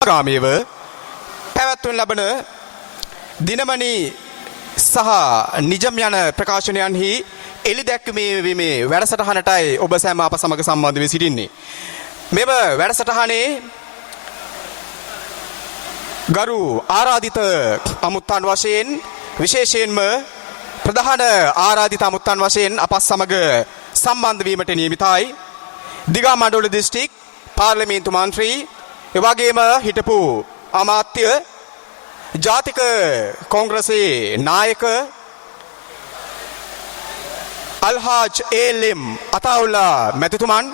ගාමීව පැවැත්වනු ලබන දිනමණි සහ නිජම් යන ප්‍රකාශනයන්හි එළි දැක්වීමේ වැඩසටහනටයි ඔබ සෑම අප සමග සම්බන්ධ වී සිටින්නේ. මෙම වැඩසටහනේ ගරු ආරාධිත අමුත්තන් වශයෙන් විශේෂයෙන්ම ප්‍රධාන ආරාධිත අමුත්තන් වශයෙන් අප සමග සම්බන්ධ වීමට නියමිතයි. දිගා මඩොල දිස්ත්‍රික් පාර්ලිමේන්තු මන්ත්‍රී එවැගේම හිටපු අමාත්‍ය ජාතික කොංග්‍රසයේ නායක අල්හාජ් ඒඑල්.එම්. අතාඋල්ලා මැතිතුමන්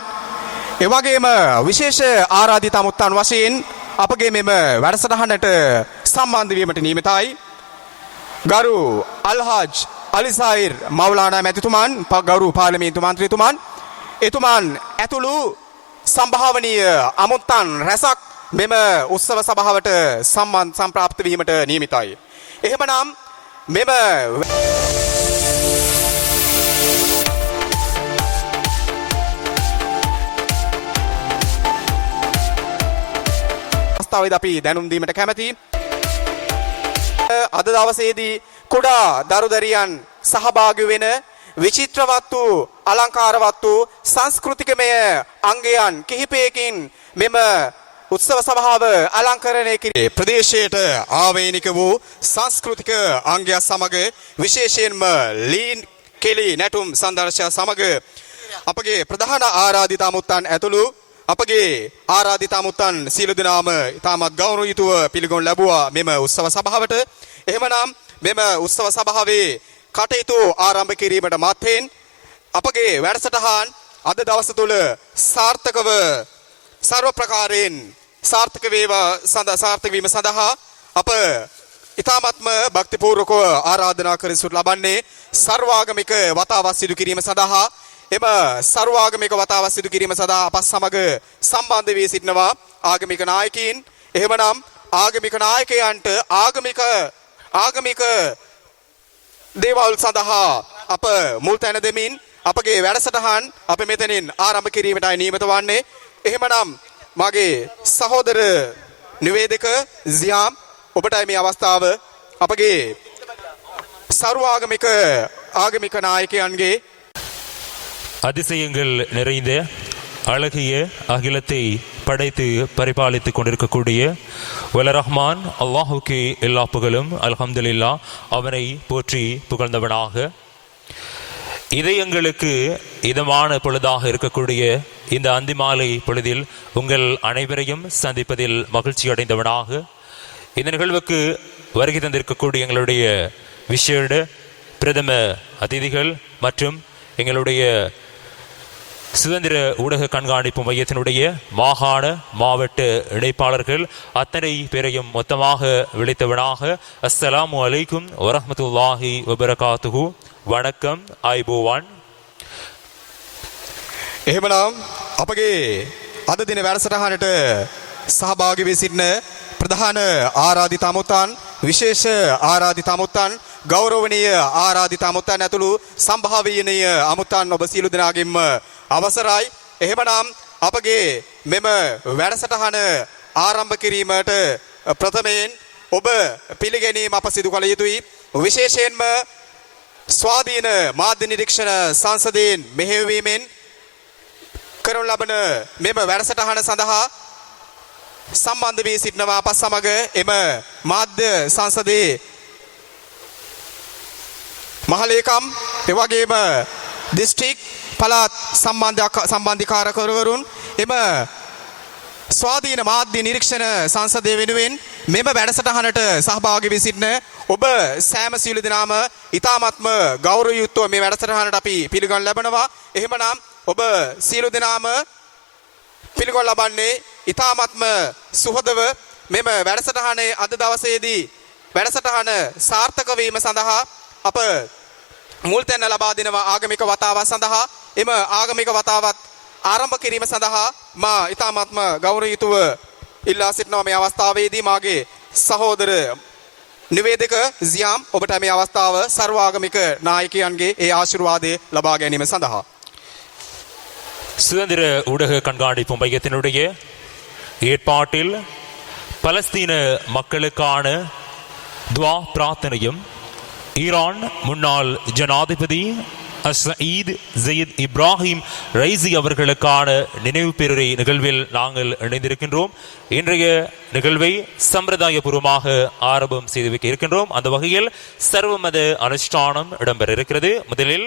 එවැගේම විශේෂ ආරාධිත අමුත්තන් වශයෙන් අපගේ මෙම වැඩසටහනට සම්බන්ධ වීමට නියමිතයි. ගරු අල්හාජ් අලිසයිර් මවුලානා මැතිතුමන් ගරු පාර්ලිමේන්තු මන්ත්‍රීතුමන් එතුමන් ඇතුළු සම්භාවනීය අමුත්තන් රැසක් මෙම උත්සව සභාවට සම්ප්‍රාප්ත වීමට නියමිතයි. එහෙමනම් මෙම අවස්ථාවේදී අපි දැනුම් දීමට කැමැති. අද දවසේදී කුඩා දරුදරියන් සහභාගී වෙන විචිත්‍රවත් වූ අලංකාරවත් වූ සංස්කෘතිකමය අංගයන් කිහිපයකින් මෙම උත්සව සභාව අලංකරණය කිරීමේ ප්‍රදේශයට ආවේනික වූ සංස්කෘතික අංගය සමග විශේෂයෙන්ම ලීන් කෙලි නැටුම් සංදර්ශය සමග අපගේ ප්‍රධාන ආරාධිත අමුත්තන් ඇතුළු අපගේ ආරාධිත අමුත්තන් සියලු දෙනාම ඉතාමත් ගෞරවයුතුව පිළිගනු ලැබුවා මෙම උත්සව සභාවට. එහෙමනම් මෙම උත්සව සභාවේ කටයුතු ආරම්භ කිරීමට මත්තෙන් අපගේ වැඩසටහන් අද දවස තුල සාර්ථකව සර්ව ප්‍රකාරයෙන් සාර්ථක වීම සඳහා අප ඊ타මත්ම භක්තිපූර්වකව ආරාධනා කර සිට ලබන්නේ සර්වාගමික වතාවක් සිදු කිරීම සඳහා. එම සර්වාගමික වතාවක් සිදු කිරීම සඳහා අප සමග සම්බන්ධ වී සිටිනවා ආගමික නායකයින්. එහෙමනම් ආගමික නායකයන්ට ආගමික දේවල් සඳහා අප මුල් තැන දෙමින් අපගේ වැඩසටහන් අප මෙතනින් ආරම්භ කිරීමටයි නියමිත වන්නේ. එහෙමනම් මගේ සහෝදර නිවේදක සියාම් ඔබටයි මේ අවස්ථාව අපගේ සර්වාගමික ආගමික නායකයන්ගේ அதிசயங்கள் நிறைந்த அழகிய அகிலத்தை படைத்து பரிபாலித்துக் கொண்டிருக்கக்கூடிய வல்ல ரஹ்மான் அல்லாஹுக்கு எல்லா புகழும் அல்ஹம்துலில்லா அவனை போற்றி புகழ்ந்தவனாக இதயங்களுக்கு இதமான பொழுதாக இருக்கக்கூடிய இந்த அந்திமாலை பொழுதில் உங்கள் அனைவரையும் சந்திப்பதில் மகிழ்ச்சி அடைந்தவனாக இந்த நிகழ்வுக்கு வருகை தந்திருக்கக்கூடிய எங்களுடைய விசேட பிரதம அதிதிகள் மற்றும் எங்களுடைய சுதந்திர ஊடக கண்காணிப்பு மையத்தினுடைய மாகாண மாவட்ட இணைப்பாளர்கள் அத்தனை பேரையும் மொத்தமாக விളിத்தவனாக அஸ்ஸலாமு அலைக்கும் வரஹ்மத்துல்லாஹி வபரகாத்துஹு வணக்கம் ஐபோவான். එහෙමනම් අපගේ අද දින වැඩසටහනට සහභාගී වී සිටින ප්‍රධාන ආරාධිත අමුත්තන් විශේෂ ආරාධිත අමුත්තන් ගෞරවනීය ආරාධිත අමුත්තන් ඇතුළු සම්භාවනීය අමුත්තන් ඔබ සියලු දෙනාගෙන්ම අවසරයි. එහෙමනම් අපගේ මෙම වැඩසටහන ආරම්භ කිරීමට ප්‍රථමයෙන් ඔබ පිළිගැනීම අප සිදු කළ යුතුයි. විශේෂයෙන්ම ස්වාධීන මාධ්‍ය නිරීක්ෂණ සංසදයෙන් මෙහෙයවීමෙන් කරනු ලබන මෙම වැඩසටහන සඳහා සම්බන්ධ වී සිටිනවා අප සමග එම මාධ්‍ය සංසදයේ මහලේකම් එවැගේම දිස්ත්‍රික් පළාත් සම්බන්ධීකාරකවරුන් එම ස්වාධීන මාධ්‍ය නිරීක්ෂණ සංසදය වෙනුවෙන් මෙම වැඩසටහනට සහභාගී වී සිටින ඔබ සෑම සියලු දෙනාම ඊ타මත්ම ගෞරවයුක්තව මේ වැඩසටහනට අපි පිළිගනු ලබනවා. එහෙමනම් ඔබ සියලු දෙනාම පිළිගනු ලබන්නේ ඊ타මත්ම සුහදව මෙම වැඩසටහනේ අද දවසේදී වැඩසටහන සාර්ථක වීම සඳහා අප මුල් තැන ලබා දෙනවා ආගමික වතාවක් සඳහා. එම ආගමික වතාවත් ආරම්භ කිරීම සඳහා මා ඊ타මත්ම ගෞරවයුතුව ඉල්ලා සිටිනවා මේ අවස්ථාවේදී මාගේ සහෝදර නිවේදක සියාම් ඔබට මේ අවස්ථාව සර්වාගමික නායකයන්ගේ ඒ ආශිර්වාදය ලබා ගැනීම සඳහා சுதந்திர ஊடக கண்காணிப்பு மையத்தினுடைய ஏற்பாட்டில் பலஸ்தீன மக்களுக்கான துவா பிரார்த்தனையும் ஈரான் முன்னாள் ஜனாதிபதி சயீத் ஜயீத் இப்ராஹிம் ரைசி அவர்களுக்கான நினைவு பேருரை நிகழ்வில் நாங்கள் இணைந்திருக்கின்றோம். இன்றைய நிகழ்வை சம்பிரதாயபூர்வமாக ஆரம்பம் செய்து வைக்க இருக்கின்றோம். அந்த வகையில் சர்வமத அனுஷ்டானம் இடம்பெற இருக்கிறது. முதலில்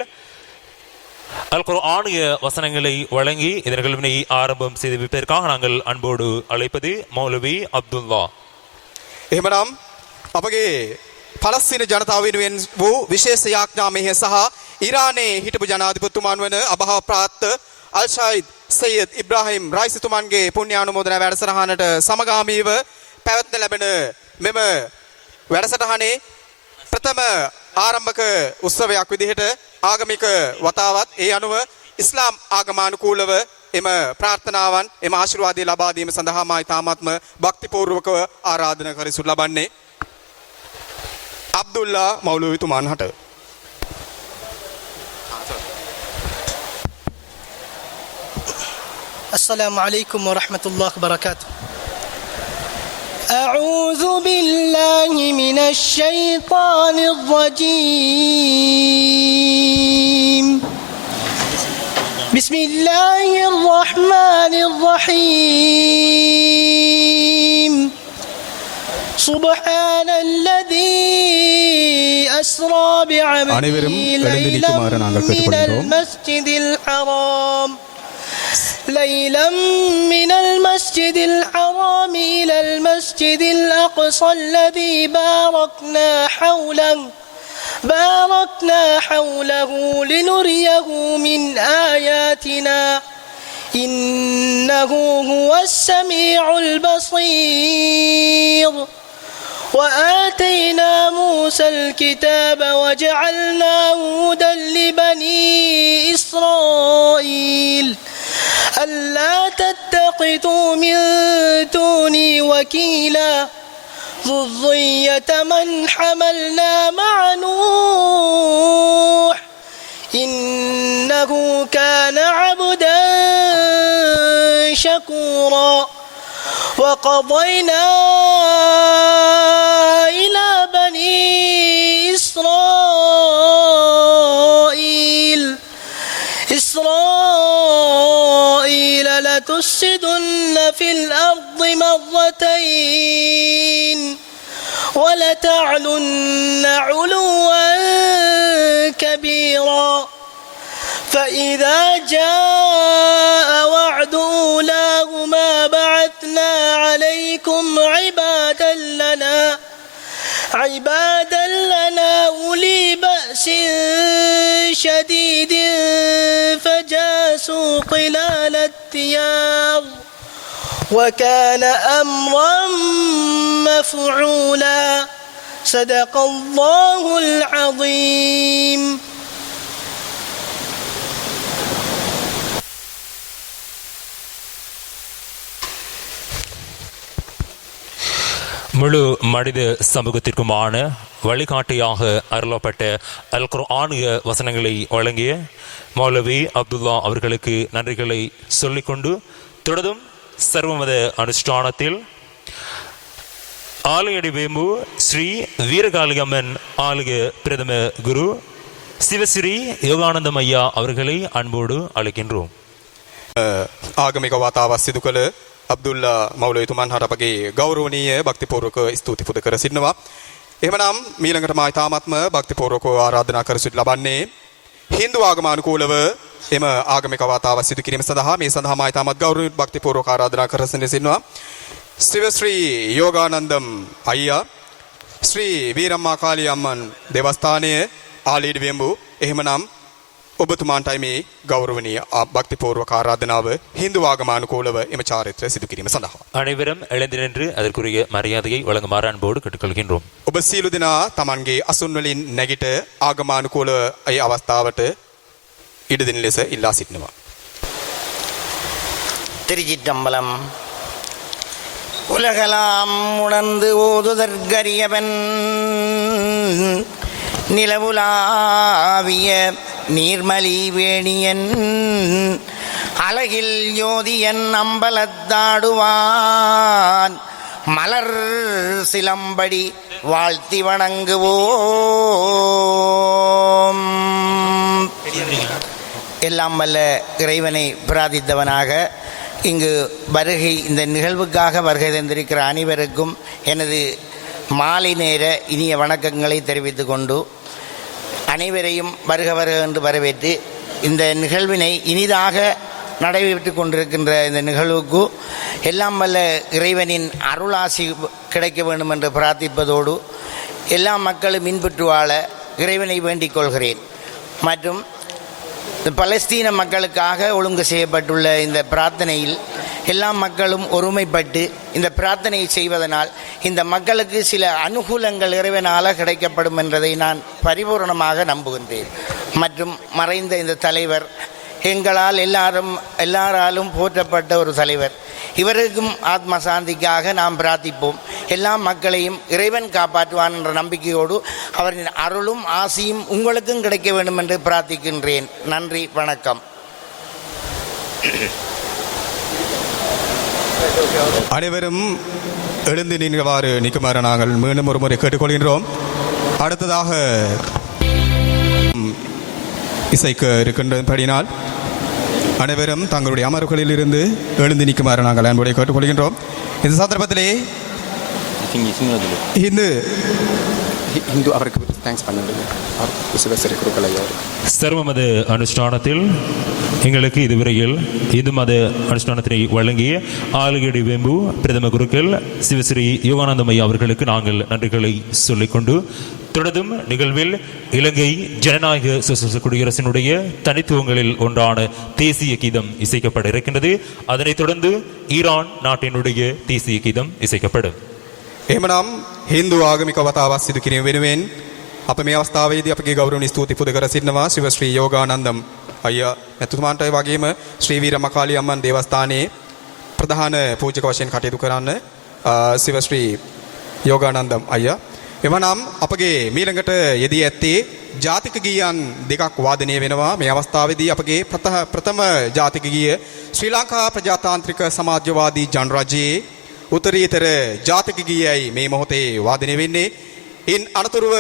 அல் குர்ஆனிய வசனங்களை வழங்கி இந்த நிகழ்வினை ஆரம்பம் செய்து வைப்பதற்காக நாங்கள் அன்போடு அழைப்பது மௌலவி அப்துல்லா. එහෙමනම් අපගේ පලස්තීන ජනතාව වෙනුවෙන් වූ විශේෂ යාඥා මෙහෙය සහ ඉරානයේ හිටපු ජනාධිපතිතුමන් වන අභාව ප්‍රාප්ත අල්-ෂායිද් සයියද් ඉබ්‍රාහිම් රයිසිතුමන්ගේ පුණ්‍යානුමෝදනා වැඩසටහනට සමගාමීව පැවැත්වෙන ලැබෙන මෙම වැඩසටහනේ ප්‍රථම ආරම්භක උත්සවයක් විදිහට ආගමික වතාවත් ඒ අනුව ඉස්ලාම් ආගමානුකූලව එම ප්‍රාර්ථනාවන් එම ආශිර්වාදය ලබා දීම සඳහා මා ඉතාමත්ම භක්තිපූර්වකව ආරාධනා කර සිටු ලබන්නේ අබ්දුල්ලා මෞලවිතුමන් හට. السلام عليكم ورحمة الله وبركاته. أعوذ بالله من الشيطان الرجيم. بسم الله الرحمن الرحيم. سبحان الذي أسرى بعبده ليلا من المسجد الحرام إلى المسجد الأقصى الذي باركنا حوله لنريه من آياتنا إنه هو السميع البصير. وآتينا موسى الكتاب وجعلناه هدى لبني إسرائيل ألا تتخذوا من دوني وكيلا ذرية من حملنا مع نوح إنه كان عبدا شكورا. وقضينا إلى بني إسرائيل لتفسدن في الأرض مرتين ولتعلن علوا كبيرا. فإذا جاء وعد أولاهما بعثنا عليكم عبادا لنا أولي بأس شديد فجاسوا خلال الديار وكان أمرا مفعولا. صدق الله العظيم. முழு மனித சமூகத்திற்குமான வழிகாட்டியாக அருளப்பட்ட அல் குர்ஆனிய வசனங்களை வழங்கிய மௌலவி அப்துல்லா அவர்களுக்கு நன்றிகளை சொல்லிக்கொண்டு தொடர்ந்தும் சர்வமத அனுஷ்டானத்தில் ஆலயடி வேம்பு ஸ்ரீ வீரகாளியம்மன் ஆலய பிரதம குரு சிவஸ்ரீ யோகானந்தம் ஐயா அவர்களை அன்போடு அழைக்கின்றோம். ආගමික වතාවක් සිදු කළ අබ්දුල්ලා මෞලවිතුමන් හට අපගේ ගෞරවනීය භක්තිපූර්වක ස්තුති පුද කර සිටිනවා. එහෙමනම් මීළඟට මා ඉතාමත්ම භක්තිපූර්වකව ආරාධනා කර සිට ලබන්නේ හින්දු ආගමානුකූලව එම ආගමික වතාවක් සිදු කිරීම සඳහා මේ සඳහා මා ඉතාමත් ගෞරවණීය භක්තිපූර්වක ආරාධනා කර සිටිනවා. ශ්‍රී යෝගානන්දම් අයියා ශ්‍රී වීරම්මා කාලියම්මන් දේවස්ථානයේ ආලීඩ වෙම්බු එහෙමනම් ඔබතුමාන්ටයි මේ ගෞරවනීය භක්තිපූර්වක ආරාධනාව හින්දු ආගමානුකූලව එම චාරිත්‍රය සිදු කිරීම සඳහා அனைவரும் எழுந்து நின்று அதற்குரிய மரியாதையை வழங்குமாறு அன்போடு கேட்டுக்கொள்கின்றோம். ඔබ සියලු දෙනා තමන්ගේ අසුන් වලින් නැගිට ආගමානුකූල ඒ අවස්ථාවට ඉඩ දෙන ලෙස ඉල්ලා සිටිනවා. திருச்சிற்றம்பலம். உலகலாம் உணர்ந்து ஓதுதற்கரியவன் நிலவுலாவிய நீர்மலி வேணியன் அழகில் யோதியன் அம்பலத்தாடுவான் மலர் சிலம்படி வாழ்த்தி வணங்குவோம். எல்லாம் வல்ல இறைவனை பிரார்த்தித்தவனாக இங்கு வருகை இந்த நிகழ்வுக்காக வருகை தந்திருக்கிற அனைவருக்கும் எனது மாலை நேர இனிய வணக்கங்களை தெரிவித்துக் கொண்டு அனைவரையும் வருக வருக என்று வரவேற்று இந்த நிகழ்வினை இனிதாக நடைபெற்று கொண்டிருக்கின்ற இந்த நிகழ்வுக்கு எல்லாம் வல்ல இறைவனின் அருளாசி கிடைக்க வேண்டும் என்று பிரார்த்திப்பதோடு எல்லா மக்களும் இன்புற்று வாழ இறைவனை வேண்டிக் கொள்கிறேன். மற்றும் பலஸ்தீன மக்களுக்காக ஒழுங்கு செய்யப்பட்டுள்ள இந்த பிரார்த்தனையில் எல்லா மக்களும் ஒருமைப்பட்டு இந்த பிரார்த்தனையை செய்வதனால் இந்த மக்களுக்கு சில அனுகூலங்கள் இறைவனால் கிடைக்கப்படும் என்றதை நான் பரிபூர்ணமாக நம்புகின்றேன். மற்றும் மறைந்த இந்த தலைவர் எங்களால் எல்லாராலும் போற்றப்பட்ட ஒரு தலைவர், இவருக்கும் ஆத்ம சாந்திக்காக நாம் பிரார்த்திப்போம். எல்லா மக்களையும் இறைவன் காப்பாற்றுவான் என்ற நம்பிக்கையோடு அவரின் அருளும் ஆசியும் உங்களுக்கும் கிடைக்க வேண்டும் என்று பிரார்த்திக்கின்றேன். நன்றி, வணக்கம். அனைவரும் எழுந்து நின்றவாறு நிற்குமாறு நாங்கள் மீண்டும் ஒரு முறை கேட்டுக்கொள்கின்றோம். அடுத்ததாக இசைக்கு இருக்கின்றபடினால் அனைவரும் தங்களுடைய அமர்வுகளில் இருந்து எழுந்து நிற்குமாறு நாங்கள் அன்புடைய கேட்டுக்கொள்கின்றோம். இந்த சந்தர்ப்பத்திலே அவருக்கு தேங்க்ஸ் பண்ணுங்க. சர்வ மத அனுஷ்டானத்தில் எங்களுக்கு இதுவரையில் இந்து மத அனுஷ்டானத்தினை வழங்கிய ஆலுகடி வேம்பு பிரதம குருக்கள் சிவஸ்ரீ யோகானந்தம் ஐயா அவர்களுக்கு நாங்கள் நன்றிகளை சொல்லிக்கொண்டு தொடர்ந்தும் நிகழ்வில் இலங்கை ஜனநாயக சோசலிச குடியரசினுடைய தனித்துவங்களில் ஒன்றான தேசிய கீதம் இசைக்கப்பட இருக்கின்றது. அதனைத் தொடர்ந்து ஈரான் நாட்டினுடைய தேசிய கீதம் இசைக்கப்படும். එහෙමනම් හින්දු ආගමික වතාවක් සිදු කිරීම වෙනුවෙන් අප මේ අවස්ථාවේදී අපගේ ගෞරවනීය ස්තුති පුද කර සිටිනවා ශ්‍රී ශ්‍රී යෝගානන්දම් අයියා මෙතුමාන්ට වගේම ශ්‍රී වීර මකාලි අම්මන් දේවස්ථානයේ ප්‍රධාන පූජක වශයෙන් කටයුතු කරන්න ශ්‍රී ශ්‍රී යෝගානන්දම් අයියා. එවනම් අපගේ මීළඟට යෙදී ඇත්තේ ජාතික ගීයන් දෙකක් වාදනය වෙනවා. මේ අවස්ථාවේදී අපගේ ප්‍රථම ජාතික ගීය ශ්‍රී ලංකා ප්‍රජාතාන්ත්‍රික සමාජවාදී ජනරජයේ උත්තරීතර ජාතික ගීයයි මේ මොහොතේ වාදනය වෙන්නේ. ඉන් අනතුරුව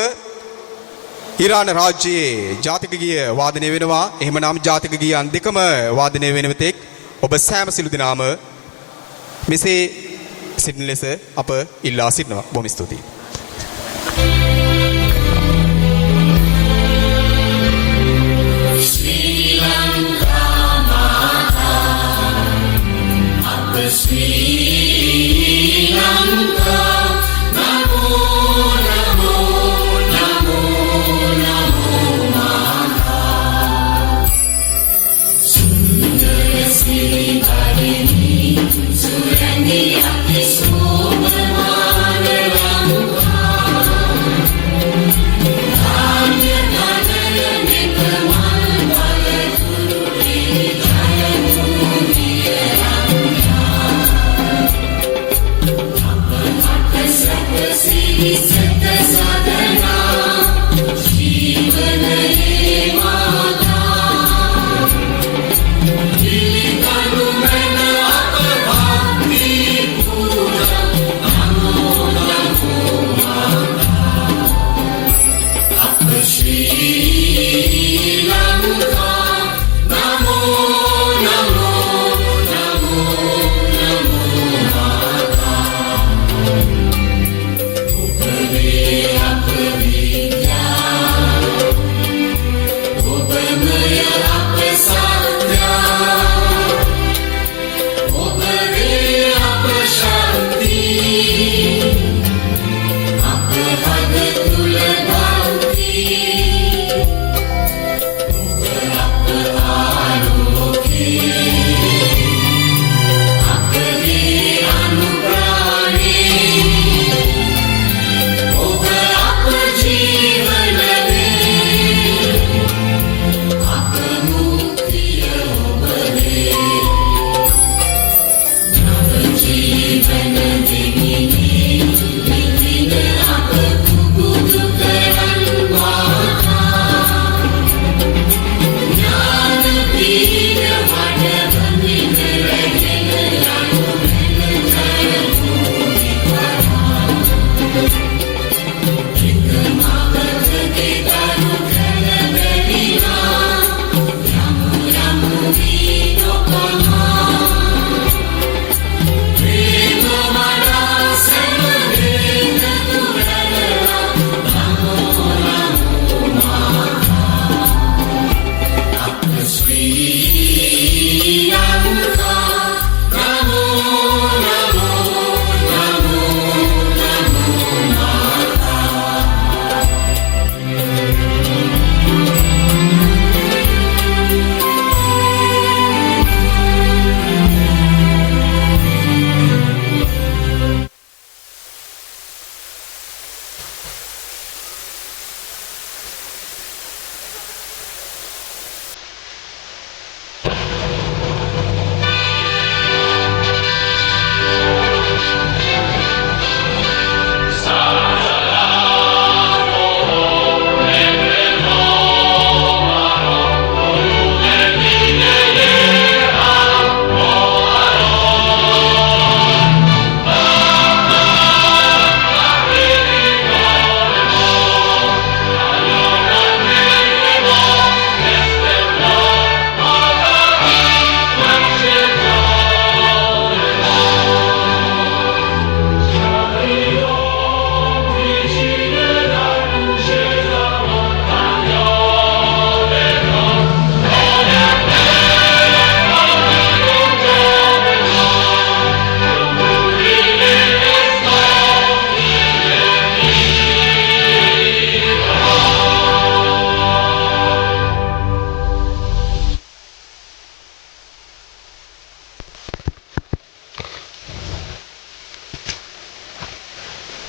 ඉරාන රාජ්‍යයේ ජාතික ගීය වාදනය වෙනවා. එහෙමනම් ජාතික ගීයන් දෙකම වාදනය වෙන විටෙක් ඔබ සෑම සිළු දිනාම මෙසේ සිටින ලෙස අප ඉල්ලා සිටිනවා. බොහොම ස්තුතියි.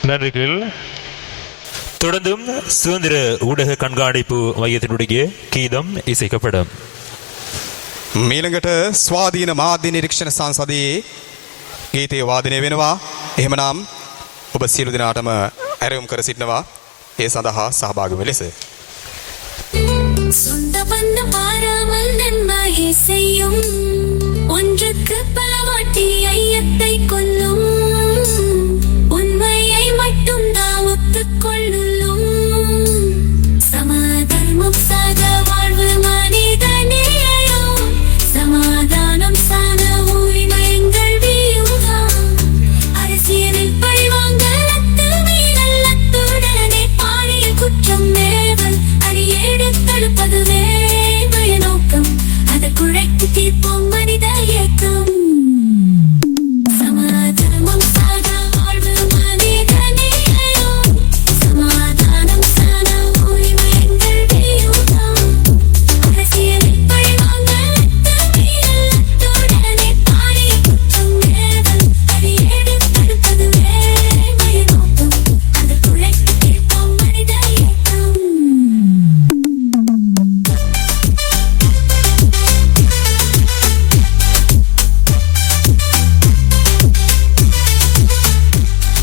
நன்றிகள். தொடர்ந்தும் சுதந்திர ஊடக கண்காணிப்பு மையத்தினுடைய கீதம் இசைக்கப்படும். මීළඟට ස්වාධීන මාධ්‍ය නිරීක්ෂණ සංසදයේ ගීතය වාදනය වෙනවා. එහෙමනම් ඔබ සියලු දෙනාටම ඇරයුම් කර සිටිනවා ඒ සඳහා සහභාගී වෙන ලෙස. சொந்த பந்தம் பாராமல் நன்மையை செய்யும் ஒன்றுக்கு பல வாட்டி ஐயத்தை கொல்லும் உண்மையை மட்டும் நாம் ஒத்துக்கொள்ளும் சமாதர்மம் சாத வாழ்வு மனிதநேயம் சமாதானம் சாத உரிமைகள் வியூகம் அரசியலில் பழிவாங்கல் அத்துமீறல் அத்துடனே பாரிய குற்றம் மேவல் அரியேடு தடுப்பதுவே நோக்கம் அதை குழைத்து தீர்ப்போம் மனித இயக்கம் சமாதானம் சாத வாழ்வு மனிதநேயம் சமாதானம் சாத உரிமைகள் வியூகம் அரசியலில் பழிவாங்கல் அத்துமீறல் அத்துடனே பாரிய குற்றம் மேவல் அரியேடு தடுப்பதுவே நோக்கம் அதை குழைத்து தீர்ப்போம் மனித இயக்கம்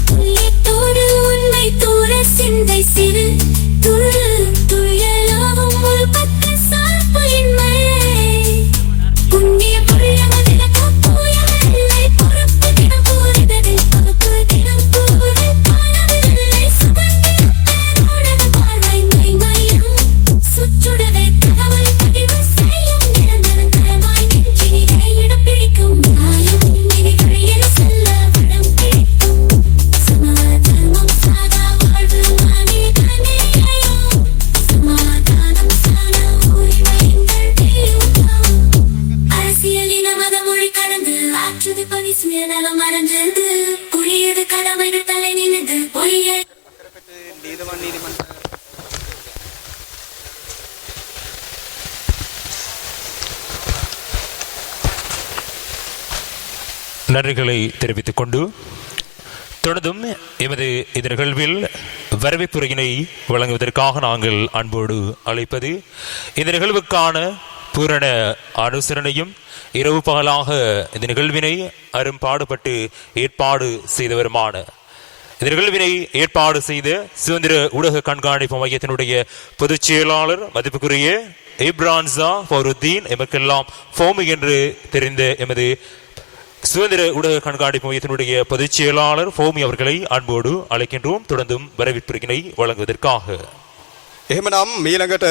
துள்ளித்தோடு உண்மை தூர சிந்தை சிறு துயலாவும் ஒரு பக்க சார்பு இன்மை புண்ணிய புள்ளமதிலக்கு போயவில்லை பொறுப்பு தினம் கூறிதது பொறுப்பு தினம் கூறு காணவில்லை சுதந்திரத்தோட பார்வை மையம் சுற்றுடவே தகவல் பதிவு செய்யும் நிரந்தரமாய் நெஞ்சினிலே இடம் பிடிக்கும் நாயும் நினைவழியில் செல்ல வடம் பிடிக்கும் சமாதானம் சாதா வாழ்வு மனிதநேயம் சமாதானம் சாதா உரிமைகள் வியூகம் அரசியலின மத மொழி கடந்து ஆற்றுது பணி சுயநலம் மறந்தது புரியது கடமைகள் தலை நினைந்து பொய்யை நன்றிகளை தெரிவித்துக் கொண்டு தொடர்ந்தும் எமது இந்த நிகழ்வில் வரவேற்புரையினை வழங்குவதற்காக நாங்கள் அன்போடு அழைப்பது இந்த நிகழ்வுக்கான பூரண அனுசரணையும் இரவு பகலாக இந்த நிகழ்வினை அரும்பாடுபட்டு ஏற்பாடு செய்தவருமான இந்த நிகழ்வினை ஏற்பாடு செய்த சுதந்திர ஊடக கண்காணிப்பு மையத்தினுடைய பொதுச் செயலாளர் மதிப்புக்குரிய இப்ரான்சா ஃபருதீன் எமக்கெல்லாம் ஃபோமி என்று தெரிந்த எமது சுதந்திர ஊடக கண்காணிப்பு மையத்தினுடைய பொதுச் செயலாளர் ஃபோமி அவர்களை அன்போடு அழைக்கின்றோம். தொடர்ந்தும் வரவேற்புரையினை வழங்குவதற்காக. එහෙමනම් මීළඟට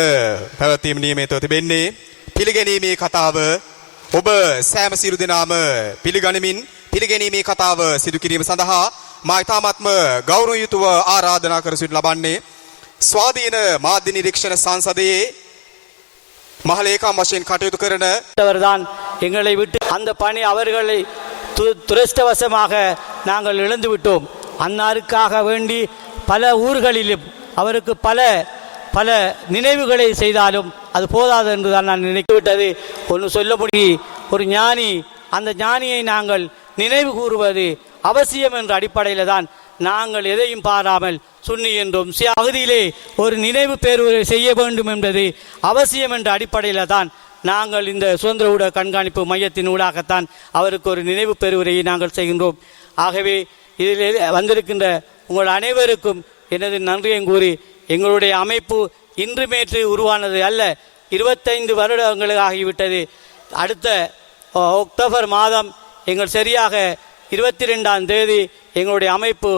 පැවැත්වීම නියමිතව තිබෙන්නේ පිළිගැනීමේ කතාව ඔබ සෑම සියලු දෙනාම පිළිගනිමින් පිළිගැනීමේ කතාව සිදු කිරීම සඳහා මා ඉතාමත්ම ගෞරව යුතුව ආරාධනා කර සිටු ලබන්නේ ස්වාධීන මාධ්‍ය නිරීක්ෂණ සංසදයේ මහලේකම් වශයෙන් කටයුතු කරන தான் எங்களை விட்டு அந்த பணி அவர்களை துரஷ்டவசமாக நாங்கள் இழந்து விட்டோம். அன்னாருக்காக வேண்டி பல ஊர்களிலும் அவருக்கு பல நினைவுகளை செய்தாலும் அது போதாது என்றுதான் நான் நினைத்துவிட்டது. ஒன்று சொல்ல முடியும், ஒரு ஞானி, அந்த ஞானியை நாங்கள் நினைவு கூறுவது அவசியம் என்ற அடிப்படையில் தான் நாங்கள் எதையும் பாராமல் சுன்னி என்றும் பகுதியிலே ஒரு நினைவு பேருரை செய்ய வேண்டும் என்பது அவசியம் என்ற அடிப்படையில் தான் நாங்கள் இந்த சுதந்திர ஊடக கண்காணிப்பு மையத்தின் ஊடாகத்தான் அவருக்கு ஒரு நினைவு பெருவுரையை நாங்கள் செய்கின்றோம். ஆகவே இதில் வந்திருக்கின்ற உங்கள் அனைவருக்கும் எனது நன்றியை கூறி, எங்களுடைய அமைப்பு இன்று மேற்று உருவானது அல்ல, 25 வருடங்கள் ஆகிவிட்டது. அடுத்த அக்டோபர் மாதம் எங்கள் சரியாக 22ஆம் தேதி எங்களுடைய அமைப்பு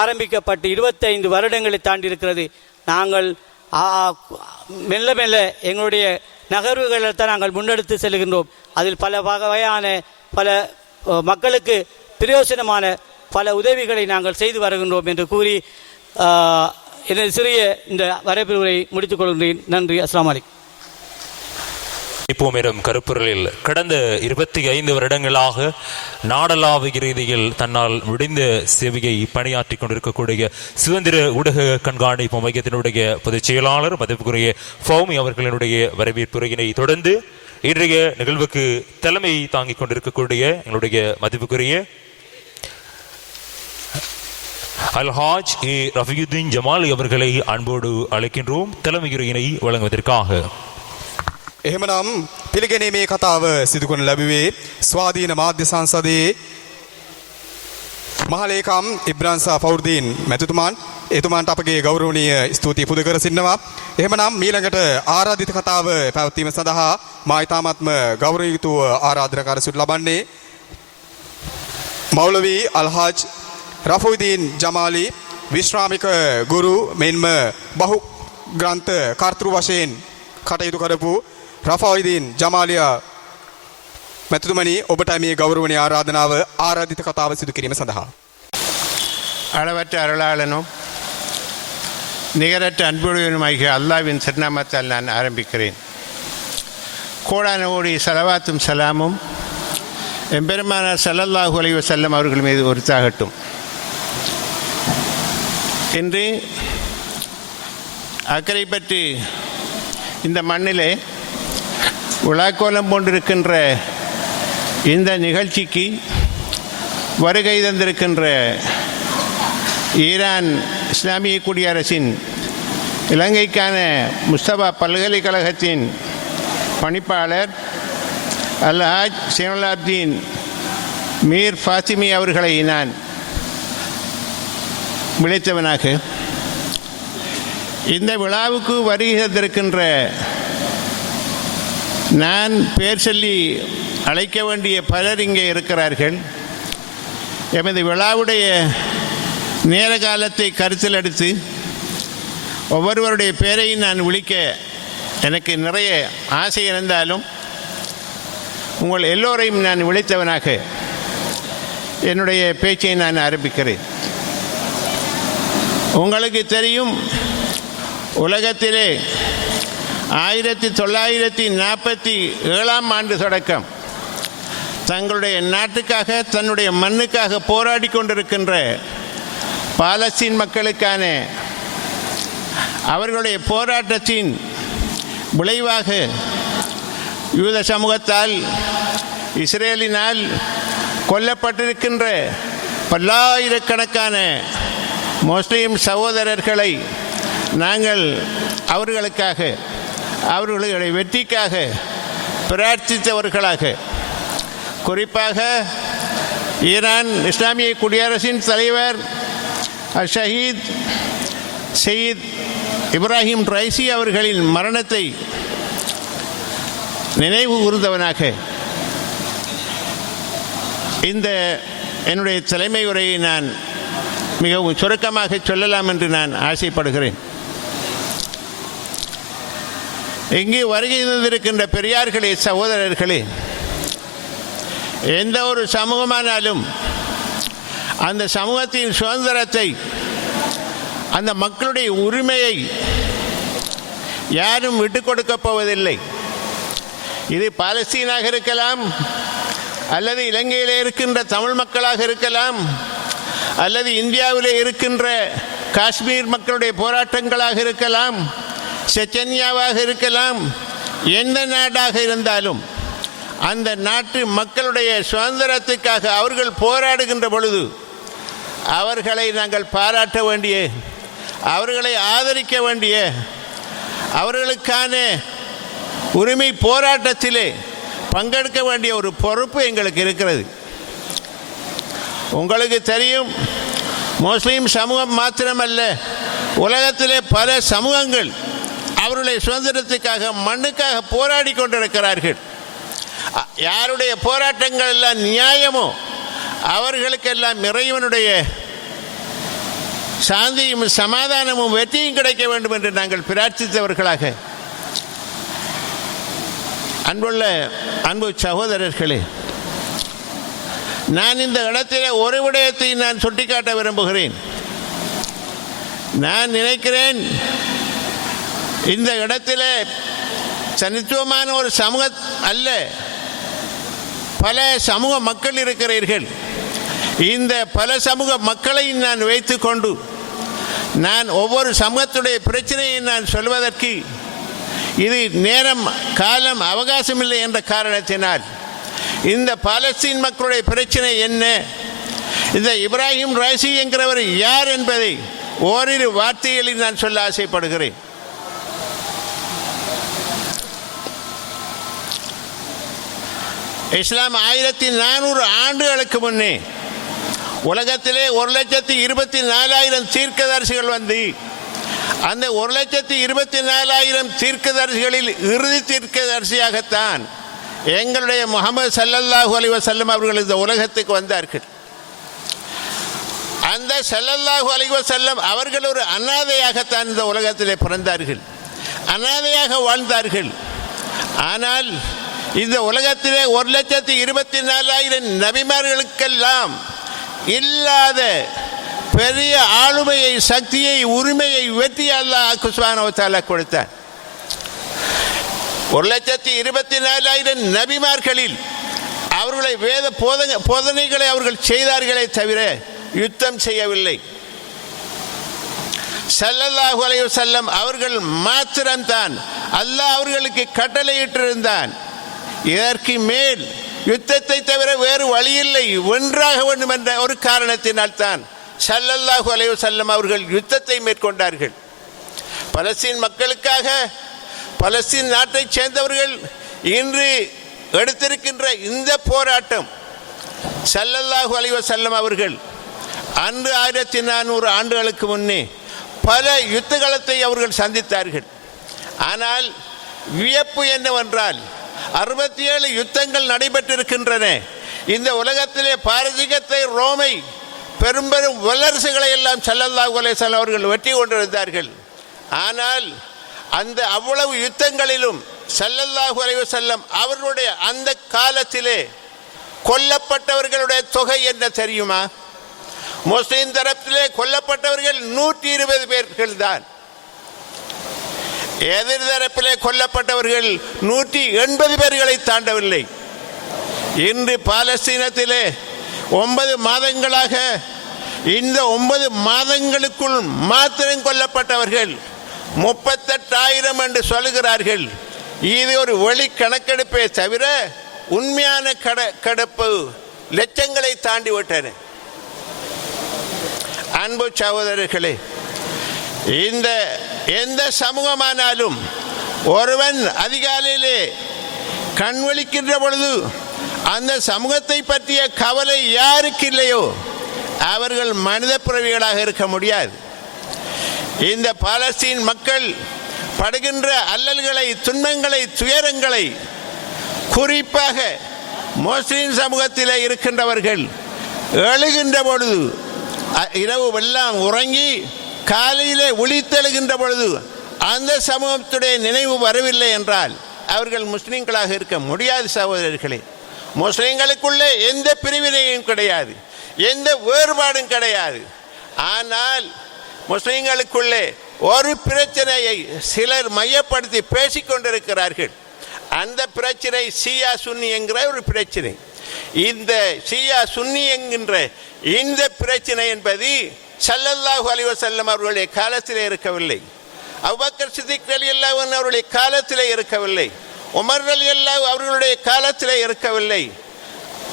ஆரம்பிக்கப்பட்டு 25 வருடங்களை தாண்டி இருக்கிறது. நாங்கள் மெல்ல மெல்ல எங்களுடைய நகர்வுகளை நாங்கள் முன்னெடுத்து செல்கின்றோம். அதில் பல வகையான பல மக்களுக்கு பிரயோசனமான பல உதவிகளை நாங்கள் செய்து வருகின்றோம் என்று கூறி எனது சிறிய இந்த வரவேற்புரை முடித்துக் கொள்கின்றேன். நன்றி. அஸ்ஸலாமு அலைக்கும். இப்போமேறும் கருப்பொருளில் கடந்த 25 வருடங்களாக நாடளாவிய ரீதியில் தன்னால் முடிந்த சேவையை பணியாற்றிக் கொண்டிருக்கக்கூடிய சுதந்திர ஊடக கண்காணிப்பு மையத்தினுடைய பொதுச் செயலாளர் மதிப்புக்குரிய ஃபௌமி அவர்களினுடைய வரவேற்புரையினை தொடர்ந்து இன்றைய நிகழ்வுக்கு தலைமை தாங்கிக் கொண்டிருக்கக்கூடிய எங்களுடைய மதிப்புக்குரிய அல்ஹாஜ் ஏ ரஃபியுத்தீன் ஜமாலி அவர்களை அன்போடு அழைக்கின்றோம் தலைமையுரையினை வழங்குவதற்காக. එහෙමනම් පිළිගැනීමේ කතාව සිදු කරන ලැබුවේ ස්වාධීන මාධ්‍ය සංසදයේ මහලේකම් ඉබ්‍රාන්සා ෆෞර්දීන් මැතිතුමන් එතුමන්ට අපගේ ගෞරවනීය ස්තුතිය පුද කර සිටිනවා. එහෙමනම් මීළඟට ආරාධිත කතාව පැවැත්වීම සඳහා මා ඉතාමත්ම ගෞරවයුතුව ආරාධනා කර සිටු ලබන්නේ මෞලවී අල්හාජ් රෆුද්දීන් ජමාලි විශ්‍රාමික ගුරු මෙන්ම බහු ග්‍රන්ථ කර්තෘ වශයෙන් කටයුතු කරපු රෆුද්දීන් ජමාලියා මැතිතුමනි ඔබට මේ ගෞරවනීය ආරාධනාව ආරාධිත කතාව සිදු කිරීම සඳහා. அளவற்ற அருளாளனும் நிகரற்ற அன்புடையனுமாகிய அல்லாவின் திருநாமத்தால் நான் ஆரம்பிக்கிறேன். கோடான கோடி சலவாத்தும் சலாமும் எம்பெருமானார் ஸல்லல்லாஹு அலைஹி வஸல்லம் அவர்கள் மீது உரித்தாகட்டும். இன்று அக்கரைப்பற்று இந்த மண்ணிலே விழாக்கோலம் போன்றிருக்கின்ற இந்த நிகழ்ச்சிக்கு வருகை தந்திருக்கின்ற ஈரான் இஸ்லாமிய குடியரசின் இலங்கைக்கான முஸ்தபா பல்கலைக்கழகத்தின் பணிப்பாளர் அல்ஹாஜ் ஸைனுலாப்தீன் மீர் ஃபாத்திமி அவர்களை நான் விளைத்தவனாக இந்த விழாவுக்கு வருகை தந்திருக்கின்ற நான் பேர் சொல்லி அழைக்க வேண்டிய பலர் இங்கே இருக்கிறார்கள். எமது விழாவுடைய நேர காலத்தை கருத்தில் எடுத்து ஒவ்வொருவருடைய பேரையும் நான் விழிக்க எனக்கு நிறைய ஆசை இருந்தாலும் உங்கள் எல்லோரையும் நான் விழித்தவனாக என்னுடைய பேச்சை நான் ஆரம்பிக்கிறேன். உங்களுக்கு தெரியும், உலகத்திலே 1947 ஆண்டு தொடக்கம் தங்களுடைய நாட்டுக்காக தன்னுடைய மண்ணுக்காக போராடி கொண்டிருக்கின்ற பாலஸ்தீன் மக்களுக்கான அவர்களுடைய போராட்டத்தின் விளைவாக யூத சமூகத்தால் இஸ்ரேலினால் கொல்லப்பட்டிருக்கின்ற பல்லாயிரக்கணக்கான முஸ்லீம் சகோதரர்களை நாங்கள் அவர்களுக்காக அவர்களுடைய வெற்றிக்காக பிரார்த்தித்தவர்களாக, குறிப்பாக ஈரான் இஸ்லாமிய குடியரசின் தலைவர் ஷஹீத் சயீத் இப்ராஹிம் ரைசி அவர்களின் மரணத்தை நினைவு கூர்ந்தவனாக இந்த என்னுடைய தலைமை உரையை நான் மிகவும் சுருக்கமாக சொல்லலாம் என்று நான் ஆசைப்படுகிறேன். இங்கே வருகை தந்திருக்கின்ற பெரியார்களே, சகோதரர்களே, எந்த ஒரு சமூகமானாலும் அந்த சமூகத்தின் சுதந்திரத்தை, அந்த மக்களுடைய உரிமையை யாரும் விட்டுக் கொடுக்கப் போவதில்லை. இது பாலஸ்தீனாக இருக்கலாம், அல்லது இலங்கையில் இருக்கின்ற தமிழ் மக்களாக இருக்கலாம், அல்லது இந்தியாவில் இருக்கின்ற காஷ்மீர் மக்களுடைய போராட்டங்களாக இருக்கலாம், செச்சன்யாவாக இருக்கலாம், எந்த நாடாக இருந்தாலும் அந்த நாட்டு மக்களுடைய சுதந்திரத்துக்காக அவர்கள் போராடுகின்ற பொழுது அவர்களை நாங்கள் பாராட்ட வேண்டிய, அவர்களை ஆதரிக்க வேண்டிய, அவர்களுக்கான உரிமை போராட்டத்திலே பங்கெடுக்க வேண்டிய ஒரு பொறுப்பு எங்களுக்கு இருக்கிறது. உங்களுக்கு தெரியும், முஸ்லீம் சமூகம் மாத்திரமல்ல, உலகத்திலே பல சமூகங்கள் அவருடைய சுதந்திரத்துக்காக மண்ணுக்காக போராடி கொண்டிருக்கிறார்கள். யாருடைய போராட்டங்கள் எல்லாம் நியாயமோ அவர்களுக்கெல்லாம் இறைவனுடைய சாந்தியும் சமாதானமும் வெற்றியும் கிடைக்க வேண்டும் என்று நாங்கள் பிரார்த்தித்தவர்களாக, அன்பு சகோதரர்களே, நான் இந்த இடத்திலே ஒரு விடயத்தை நான் சுட்டிக்காட்ட விரும்புகிறேன். நான் நினைக்கிறேன், இந்த இடத்திலே தனித்துவமான ஒரு சமூக அல்ல, பல சமூக மக்கள் இருக்கிறீர்கள். இந்த பல சமூக மக்களை நான் வைத்துக்கொண்டு நான் ஒவ்வொரு சமூகத்துடைய பிரச்சனையை நான் சொல்வதற்கு இது நேரம் காலம் அவகாசம் இல்லை என்ற காரணத்தினால் இந்த பாலஸ்தீன் மக்களுடைய பிரச்சனை என்ன, இந்த இப்ராஹிம் ரைசி என்கிறவர் யார் என்பதை ஓரிரு வார்த்தைகளில் நான் சொல்ல ஆசைப்படுகிறேன். இஸ்லாம் 1400 ஆண்டுகளுக்கு முன்னே உலகத்திலே 1,24,000 தீர்க்கதரிசிகள் வந்து அந்த 1,24,000 தீர்க்கதரிசிகளில் இறுதி தீர்க்கதரிசியாகத்தான் எங்களுடைய முஹம்மது ஸல்லல்லாஹு அலைஹி வஸல்லம் அவர்கள் இந்த உலகத்துக்கு வந்தார்கள். அந்த ஸல்லல்லாஹு அலைஹி வஸல்லம் அவர்கள் ஒரு அனாதையாகத்தான் இந்த உலகத்திலே பிறந்தார்கள், அனாதையாக வாழ்ந்தார்கள். ஆனால் இந்த உலகத்திலே 1,24,000 நபிமார்களுக்கெல்லாம் இல்லாத பெரிய ஆளுமையை, சக்தியை, உரிமையை, வெற்றி அல்லாஹ் சுப்ஹானஹு வ தஆலா கொடுத்தார். 1,24,000 நபிமார்களில் அவர்களை வேத போதனைகளை அவர்கள் செய்தார்களே தவிர யுத்தம் செய்யவில்லை. ஸல்லல்லாஹு அலைஹி வஸல்லம் அவர்கள் மாத்திரம்தான் அல்லாஹ் அவர்களுக்கு கட்டளையிட்டிருந்தான். இதற்கு மேல் யுத்தத்தை தவிர வேறு வழியில்லை, வென்றாக வேண்டும் என்ற ஒரு காரணத்தினால் தான் ஸல்லல்லாஹு அலைஹி வஸல்லம் அவர்கள் யுத்தத்தை மேற்கொண்டார்கள். பலஸ்தீன் மக்களுக்காக பலஸ்தீன் நாட்டைச் சேர்ந்தவர்கள் இன்று எடுத்திருக்கின்ற இந்த போராட்டம் ஸல்லல்லாஹு அலைஹி வஸல்லம் அவர்கள் அன்று 1400 ஆண்டுகளுக்கு முன்னே பல யுத்த காலத்தை அவர்கள் சந்தித்தார்கள். ஆனால் வியப்பு என்னவென்றால் 67 யுத்தங்கள் நடைபெற்றிருக்கின்றன. இந்த உலகத்திலே பாரசீகத்தை, ரோமை, பெரும் பெரும் வல்லரசுகளை எல்லாம் ஸல்லல்லாஹு அலைஹி வஸல்லம் அவர்கள் வெற்றி கொண்டிருந்தார்கள். ஆனால் அந்த அவ்வளவு யுத்தங்களிலும் ஸல்லல்லாஹு அலைஹி வஸல்லம் அவர்களுடைய அந்த காலத்திலே கொல்லப்பட்டவர்களுடைய தொகை என்ன தெரியுமா? முஸ்லிம் தரப்பிலே கொல்லப்பட்டவர்கள் 120 பேர்கள் தான். எதிர் தரப்பிலே கொல்லப்பட்டவர்கள் 180 பேர்களை தாண்டவில்லை. இன்று பாலஸ்தீனத்திலே 9 மாதங்களாக இந்த 9 மாதங்களுக்குள் மாத்திரம் கொல்லப்பட்டவர்கள் 38,000 என்று சொல்லுகிறார்கள். இது ஒரு வெளி கணக்கெடுப்பே தவிர உண்மையான கணக்கெடுப்பு லட்சங்களை தாண்டி விட்டன. அன்பு சகோதரர்களே, இந்த எந்த சமூகமானாலும் ஒருவன் அதிகாலையிலே கண்வழிக்கின்ற பொழுது அந்த சமூகத்தை பற்றிய கவலை யாருக்கு இல்லையோ அவர்கள் மனித பிறவிகளாக இருக்க முடியாது. இந்த பாலஸ்தீன் மக்கள் படுகின்ற அல்லல்களை, துன்பங்களை, துயரங்களை குறிப்பாக முஸ்லிம் சமூகத்தில் இருக்கின்றவர்கள் எழுகின்ற பொழுது, இரவு எல்லாம் உறங்கி காலையிலே விழித்தெழுகின்ற பொழுது அந்த சமூகத்துடைய நினைவு வரவில்லை என்றால் அவர்கள் முஸ்லிம்களாக இருக்க முடியாது. சகோதரர்களே, முஸ்லிம்களுக்குள்ளே எந்த பிரிவினையும் கிடையாது, எந்த வேறுபாடும் கிடையாது. ஆனால் முஸ்லிம்களுக்குள்ளே ஒரு பிரச்சனையை சிலர் மையப்படுத்தி பேசிக்கொண்டிருக்கிறார்கள். அந்த பிரச்சனை ஷியா சுன்னி என்கிற ஒரு பிரச்சனை. இந்த ஷியா சுன்னி என்கின்ற இந்த பிரச்சனை என்பது ஸல்லல்லாஹு அலைஹி வஸல்லம் அவர்களுடைய காலத்திலே இருக்கவில்லை, அபூபக்கர் சித்திக் ரலியல்லாஹு அன்ஹு அவருடைய காலத்திலே இருக்கவில்லை, உமர் ரலியல்லாஹு அவர்களுடைய காலத்திலே இருக்கவில்லை,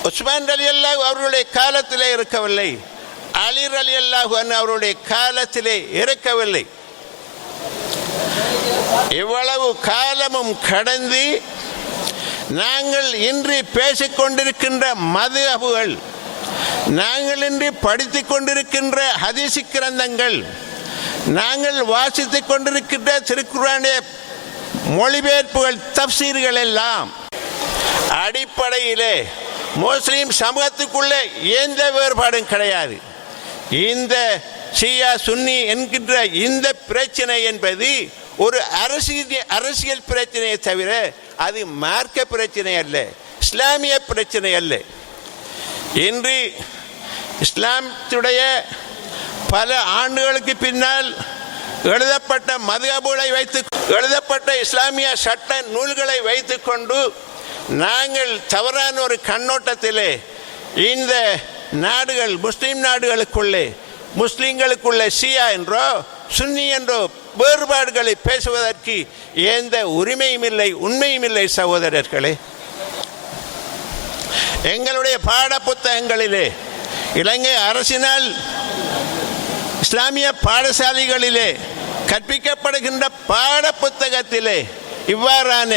உஸ்மான் ரலியல்லாஹு அவர்களுடைய காலத்திலே இருக்கவில்லை, அலி ரலியல்லாஹு அன்ஹு அவருடைய காலத்திலே இருக்கவில்லை. இவ்வளவு காலமும் கடந்து நாங்கள் இன்று பேசிக்கொண்டிருக்கின்ற மதுஹபுகள், நாங்கள் இன்று படித்துக் கொண்டிருக்கின்ற ஹதீஸ் கிரந்தங்கள், நாங்கள் வாசித்துக் கொண்டிருக்கின்ற திருக்குர்ஆனுடைய மொழிபெயர்ப்புகள், தஃப்சீர்கள் எல்லாம் அடிப்படையிலே முஸ்லிம் சமூகத்துக்குள்ளே எந்த வேறுபாடும் கிடையாது. இந்த ஷியா சுன்னி என்கின்ற இந்த பிரச்சனை என்பது ஒரு அரசியல் பிரச்சனையை தவிர அது மார்க்க பிரச்சனை அல்ல, இஸ்லாமிய பிரச்சனை அல்ல. இன்று இஸ்லாமுடைய பல ஆண்டுகளுக்கு பின்னால் எழுதப்பட்ட மதுஹபுகளை எழுதப்பட்ட இஸ்லாமிய சட்ட நூல்களை வைத்துக்கொண்டு நாங்கள் தவறான ஒரு கண்ணோட்டத்திலே இந்த நாடுகள், முஸ்லிம் நாடுகளுக்குள்ளே, முஸ்லிம்களுக்குள்ளே ஷியா என்றோ சுன்னி என்றோ வேறுபாடுகளை பேசுவதற்கு எந்த உரிமையும் இல்லை, உண்மையும் இல்லை. சகோதரர்களே, எங்களுடைய பாட புத்தகங்களிலே இலங்கை அரசினால் இஸ்லாமிய பாடசாலைகளிலே கற்பிக்கப்படுகின்ற பாட புத்தகத்திலே இவ்வாறான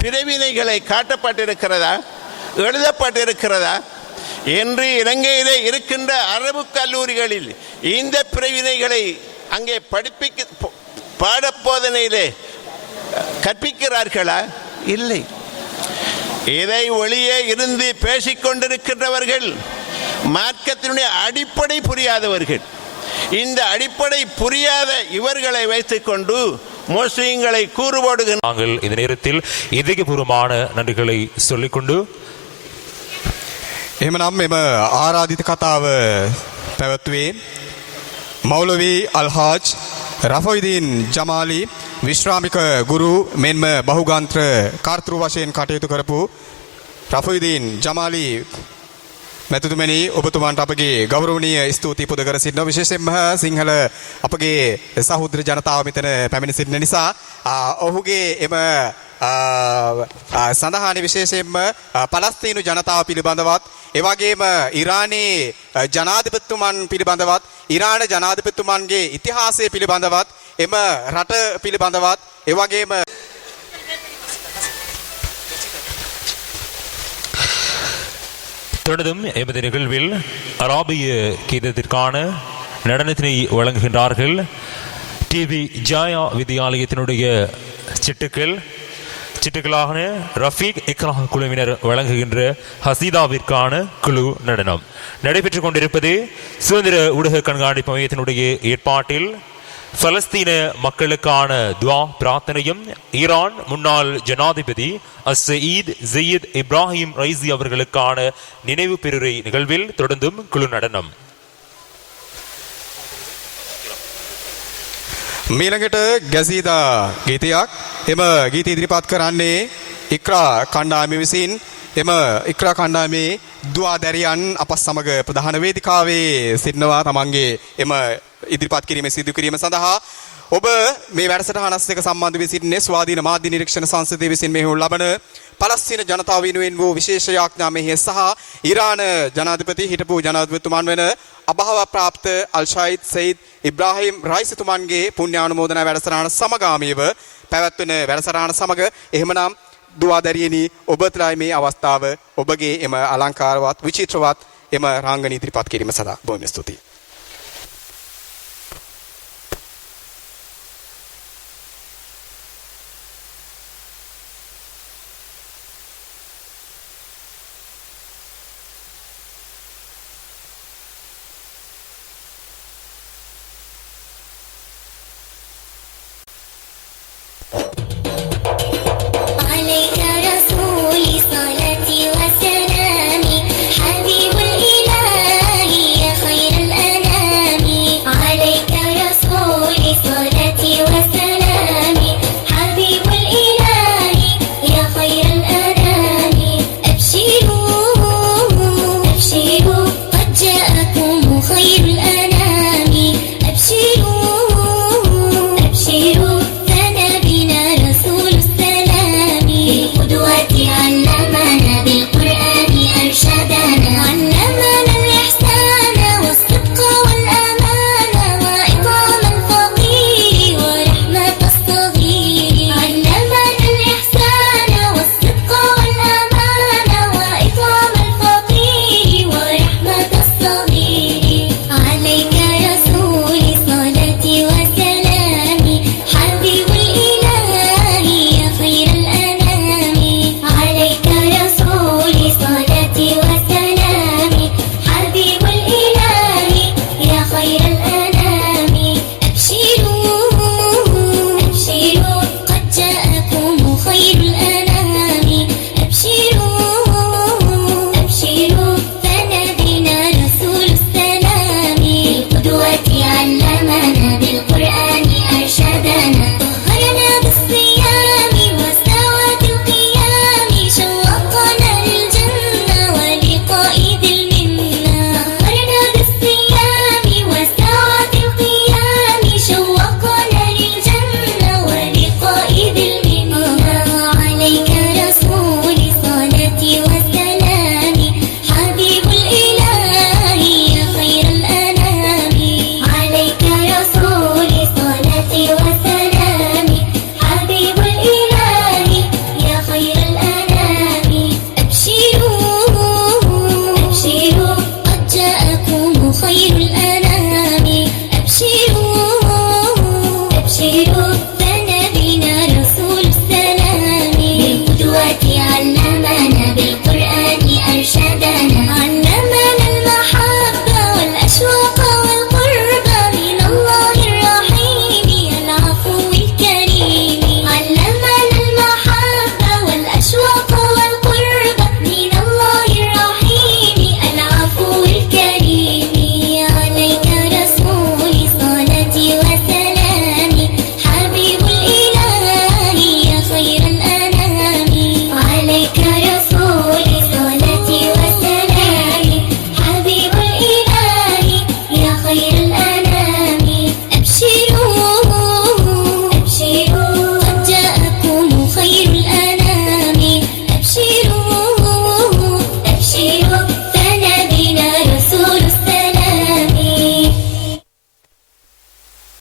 பிரிவினைகளை காட்டப்பட்டிருக்கிறதா, எழுதப்பட்டிருக்கிறதா என்று இலங்கையிலே இருக்கின்ற அரபு கல்லூரிகளில் இந்த பிரிவினைகளை அங்கே பாடப்போதனையிலே கற்பிக்கிறார்களா? இல்லை. இதை வெளியே இருந்து பேசிக்கொண்டிருக்கின்றவர்கள் மார்க்கத்தினுடைய அடிப்படை புரியாதவர்கள். இந்த அடிப்படை புரியாத இவர்களை வைத்துக்கொண்டு முஸ்லிம்களை கூறுபோடுகின்ற நாங்கள் இந்த நேரத்தில் இதயபூர்வமான நன்றிகளை சொல்லிக்கொண்டு එහෙමනම් මෙම ආරාධිත කතාව පැවැත්වේ මෞලවී අල්හාජ් රෆයිදීන් ජමාලි විශ්‍රාමික ගුරු මෙන්ම බහුගාන්ත්‍ර කාර්තෘ වශයෙන් කටයුතු කරපු රෆයිදීන් ජමාලි මැතිතුමනි ඔබතුමාන්ට අපගේ ගෞරවනීය ස්තුති පුද කර සිටිනවා. විශේෂයෙන්ම සිංහල අපගේ සහෝදර ජනතාව මෙතන පැමිණ සිටින නිසා ඔහුගේ එම සඳහානි විශේෂයෙන්ම පලස්තීනු ජනතාව පිළිබඳවත් එවැගේම ඉරානයේ ජනාධිපතිතුමන් පිළිබඳවත් ඉරාන ජනාධිපතිතුමන්ගේ ඉතිහාසය පිළිබඳවත් එම රට පිළිබඳවත් එවැගේම தொடர்ந்தும் எமது நிகழ்வில் அராபிய கீதத்திற்கான நடனத்தினை வழங்குகின்றார்கள் டிவி ஜாயா வித்யாலயத்தினுடைய சிட்டுக்களான ரஃபீக் இக்ரா குழுவினர் வழங்குகின்ற ஹசீதாவிற்கான குழு நடனம் நடைபெற்றுக் கொண்டிருப்பது சுதந்திர ஊடக கண்காணிப்பு மையத்தினுடைய ஏற்பாட்டில் பலஸ்தீன மக்களுக்கான துவா பிரார்த்தனையும் ஈரான் முன்னாள் ஜனாதிபதி அஸ்ஸயீத் ஜயீத் இப்ராஹிம் ரைசி அவர்களுக்கான நினைவு பெருரை நிகழ்வில் தொடர்ந்தும் குழு நடனம். මීළඟට ගැසීදා ගීතයක් එම ගීත ඉදිරිපත් කරන්නේ ඉක්‍රා කණ්ඩායම විසින් එම ඉක්‍රා කණ්ඩායමේ දුවා දැරියන් අප සමග ප්‍රධාන වේදිකාවේ සිටිනවා තමන්ගේ එම ඉදිරිපත් කිරීම සිදු කිරීම සඳහා ඔබ මේ වැඩසටහනත් එක්ක සම්බන්ධ වී සිටින්නේ ස්වාධීන මාධ්‍ය නිරීක්ෂණ සංසදයේ විසින් මෙහෙයුම් ලබන පලස්තීන ජනතාව වෙනුවෙන් වූ විශේෂ යාඥා මෙහෙය සහ ඉරාන ජනාධිපති හිටපු ජනාධිපතිතුමන් වෙන අභාව ප්‍රාප්ත අල්ෂයිද් සයිද් ඉබ්‍රාහිම් රයිසිතුමන්ගේ පුණ්‍යානුමෝදනා වැඩසටහන සමගාමීව පැවැත්වෙන වැඩසටහන සමග එහෙමනම් දුවාදැරියනි ඔබතුලායි මේ අවස්ථාව ඔබගේ එම අලංකාරවත් විචිත්‍රවත් එම රාංගන ඉදිරිපත් කිරීම සඳහා බොහොම ස්තුතියි. عليك رسولي صلاتي وسلامي حبيب الإله يا خير الأنام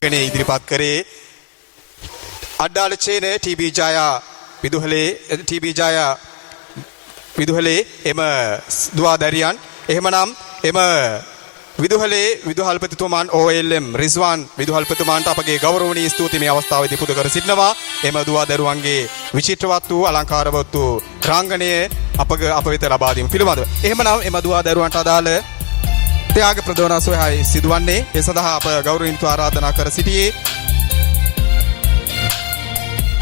ඉදිරිපත් කරේ අඩ්ඩාල චේන ටීබී ජායා විදුහලේ එම දුවාදරියන් එහෙමනම් එම විදුහලේ විදුහල්පතිතුමාන් OLM රිස්වාන් විදුහල්පතිතුමාන්ට අපගේ ගෞරවනීය ස්තුති මේ අවස්ථාවේදී පුද කර සිටිනවා. එම දුවාදරුවන්ගේ විචිත්‍රවත් වූ අලංකාරවත් වූ රාංගනය අප වෙත ලබා දීම පිළිබඳව. එහෙමනම් එම දුවාදරුවන්ට අදාළ ත්‍යාග ප්‍රදෝන සොයයි සිදුවන්නේ. ඒ සඳහා අප ගෞරවණීයව ආරාධනා කර සිටියේ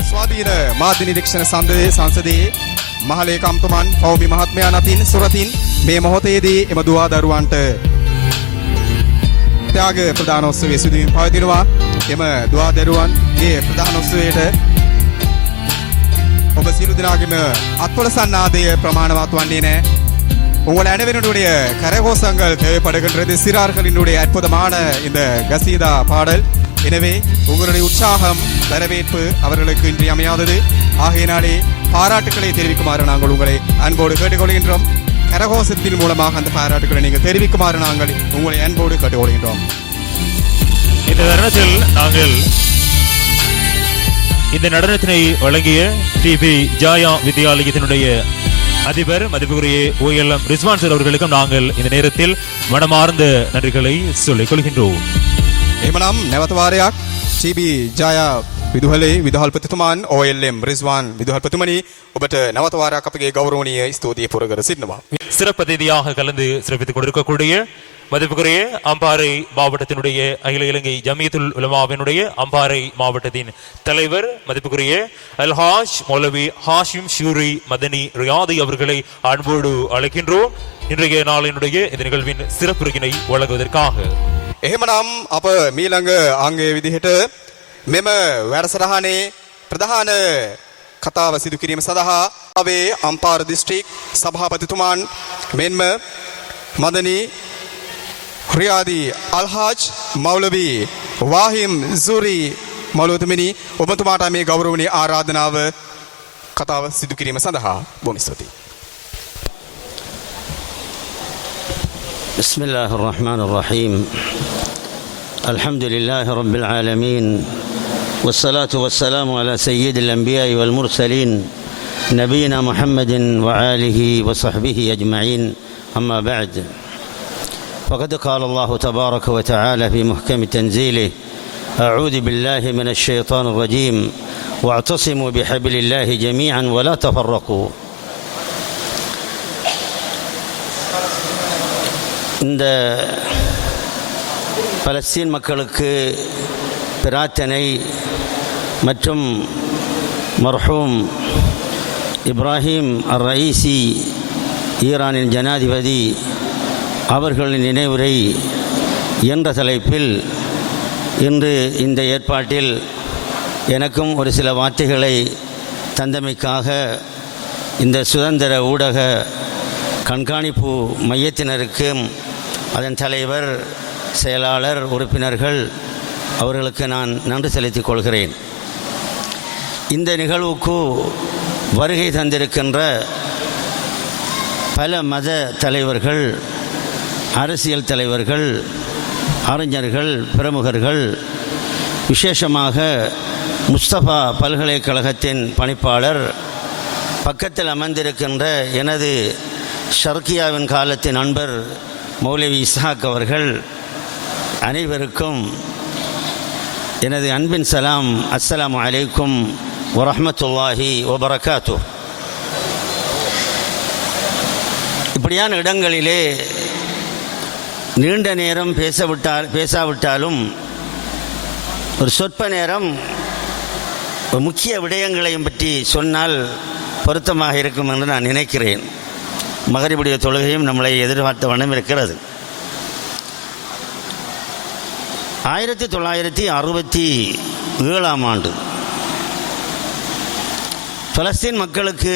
ස්වාධීන මාධ්‍ය නිරීක්ෂණ සංසදයේ මහලේකම්තුමන් පෞමි මහත්මයාන් අතින් සුරතින් මේ මොහොතේදී එම දුවාදරුවන්ට ත්‍යාග ප්‍රදානෝත්සවයේ සිදුවීම පවතිනවා. එම දුවාදරුවන්ගේ ප්‍රදානෝත්සවයට ඔබ සියලු දෙනාගේම අත්වල සන්නාදය ප්‍රමාණවත් වන්නේ නැහැ. உங்கள் அனைவருடைய கரகோஷங்கள் தேவைப்படுகின்றது. சிறார்களினுடைய அற்புதமான இந்த கசீதா பாடல். எனவே உங்களுடைய உற்சாகம் வரவேற்பு அவர்களுக்கு இன்றியமையாதது. ஆகையினாலே பாராட்டுக்களை தெரிவிக்குமாறு நாங்கள் உங்களை அன்போடு கேட்டுக்கொள்கின்றோம். கரகோஷத்தின் மூலமாக அந்த பாராட்டுக்களை நீங்கள் தெரிவிக்குமாறு நாங்கள் உங்களை அன்போடு கேட்டுக்கொள்கின்றோம். இந்த தருணத்தில் நாங்கள் இந்த நடனத்தினை வழங்கிய டிபி ஜாயா வித்யாலயத்தினுடைய அதிபர் மதிப்புக்குரிய OLM ரிஸ்வான் சார் அவர்களுக்கும் நாங்கள் இந்த நேரத்தில் மனமார்ந்த நன்றிகளை சொல்லிக் கொள்கின்றோம். එහෙමනම් නැවත වාරයක් TB ජායා විදුහලේ විදුහල්පතිතුමාන් OLM රිස්වාන් විදුහල්පතිතුමනි ඔබට නැවත වාරයක් අපගේ ගෞරවනීය ස්තුතිය පුරකර සිටිනවා. சிறப்பு அதிதியாக கலந்து சிறப்பித்துக் கொண்டிருக்கக்கூடிய மதிப்புக்குரிய அம்பாறை மாவட்டத்தினுடைய அகில இலங்கை ஜமியத்துல் உலமாவினுடைய அம்பாறை மாவட்டத்தின் தலைவர் மதிப்புக்குரிய அல்ஹாஜ் மௌலவி ஹாஷிம் ஷூரி மதனி ரியாதி அவர்களை அன்போடு அழைக்கின்றோம். இன்றைய நாளினுடைய இந்த நிகழ்வின் சிறப்புரையினை வழங்குவதற்காக. එහෙමනම් අප මීළඟ අංගයේ විදිහට මෙම වැඩසටහනේ ප්‍රධාන කතාව සිදු කිරීම සඳහා අපේ අම්පාර දිස්ත්‍රික් සභාපතිතුමාන් මෙන්ම මදනි රියාදි අල්හාජ් මෞලවි වාහිම් සූරි මෞලවිතුමනි ඔබතුමාට මේ ගෞරවනීය ආරාධනාව කතාව සිදු කිරීම සඳහා බොහොම ස්තුතියි. بسم الله الرحمن الرحيم الحمد لله رب العالمين والصلاة والسلام على سيد الأنبياء والمرسلين نبينا محمد وآله وصحبه أجمعين أما بعد فقد قال الله تبارك وتعالى في محكم تنزيله أعوذ بالله من الشيطان الرجيم واعتصموا بحبل الله جميعا ولا تفرقوا. இந்த பலஸ்தீன் மக்களுக்கு பிரார்த்தனை மற்றும் மர்ஹூம் இப்ராஹிம் அர்-ரயீசி ஈரானின் ஜனாதிபதி அவர்களின் நினைவுரை என்ற தலைப்பில் இன்று இந்த ஏற்பாட்டில் எனக்கும் ஒரு சில வார்த்தைகளை தந்தமைக்காக இந்த சுதந்திர ஊடக கண்காணிப்பு மையத்தினருக்கும் அதன் தலைவர் செயலாளர் உறுப்பினர்கள் அவர்களுக்கு நான் நன்றி செலுத்திக் கொள்கிறேன். இந்த நிகழ்வுக்கு வருகை தந்திருக்கின்ற பல மத தலைவர்கள், அரசியல் தலைவர்கள், அறிஞர்கள், பிரமுகர்கள், விசேஷமாக முஸ்தபா பல்கலைக்கழகத்தின் பணிப்பாளர், பக்கத்தில் அமர்ந்திருக்கின்ற எனது ஷர்கியாவின் காலத்தின் நண்பர் மௌலவி இஸ்ஹாக் அவர்கள் அனைவருக்கும் எனது அன்பின் சலாம். அஸ்ஸலாமு அலைக்கும் வரஹ்மத்துல்லாஹி வபரகாத்து. இப்படியான இடங்களிலே நீண்ட நேரம் பேசாவிட்டாலும் ஒரு சொற்ப நேரம் முக்கிய விடயங்களையும் பற்றி சொன்னால் பொருத்தமாக இருக்கும் என்று நான் நினைக்கிறேன். மகரிபுடைய தொழுகையும் நம்மளை எதிர்பார்த்த வண்ணம் இருக்கிறது. 1967 ஆண்டு பலஸ்தீன் மக்களுக்கு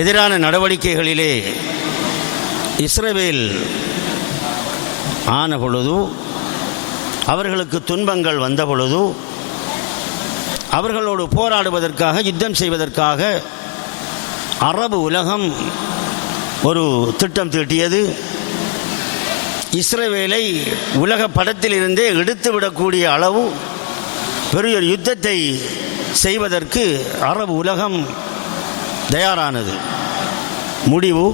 எதிரான நடவடிக்கைகளிலே இஸ்ரவேல் ஆன பொழுது, அவர்களுக்கு துன்பங்கள் வந்த பொழுது, அவர்களோடு போராடுவதற்காக, யுத்தம் செய்வதற்காக அரபு உலகம் ஒரு திட்டம் தீட்டியது. இஸ்ரவேலை உலக படத்திலிருந்தே எடுத்துவிடக்கூடிய அளவு பெரிய ஒரு யுத்தத்தை செய்வதற்கு அரபு உலகம் தயாரானது. முடிவு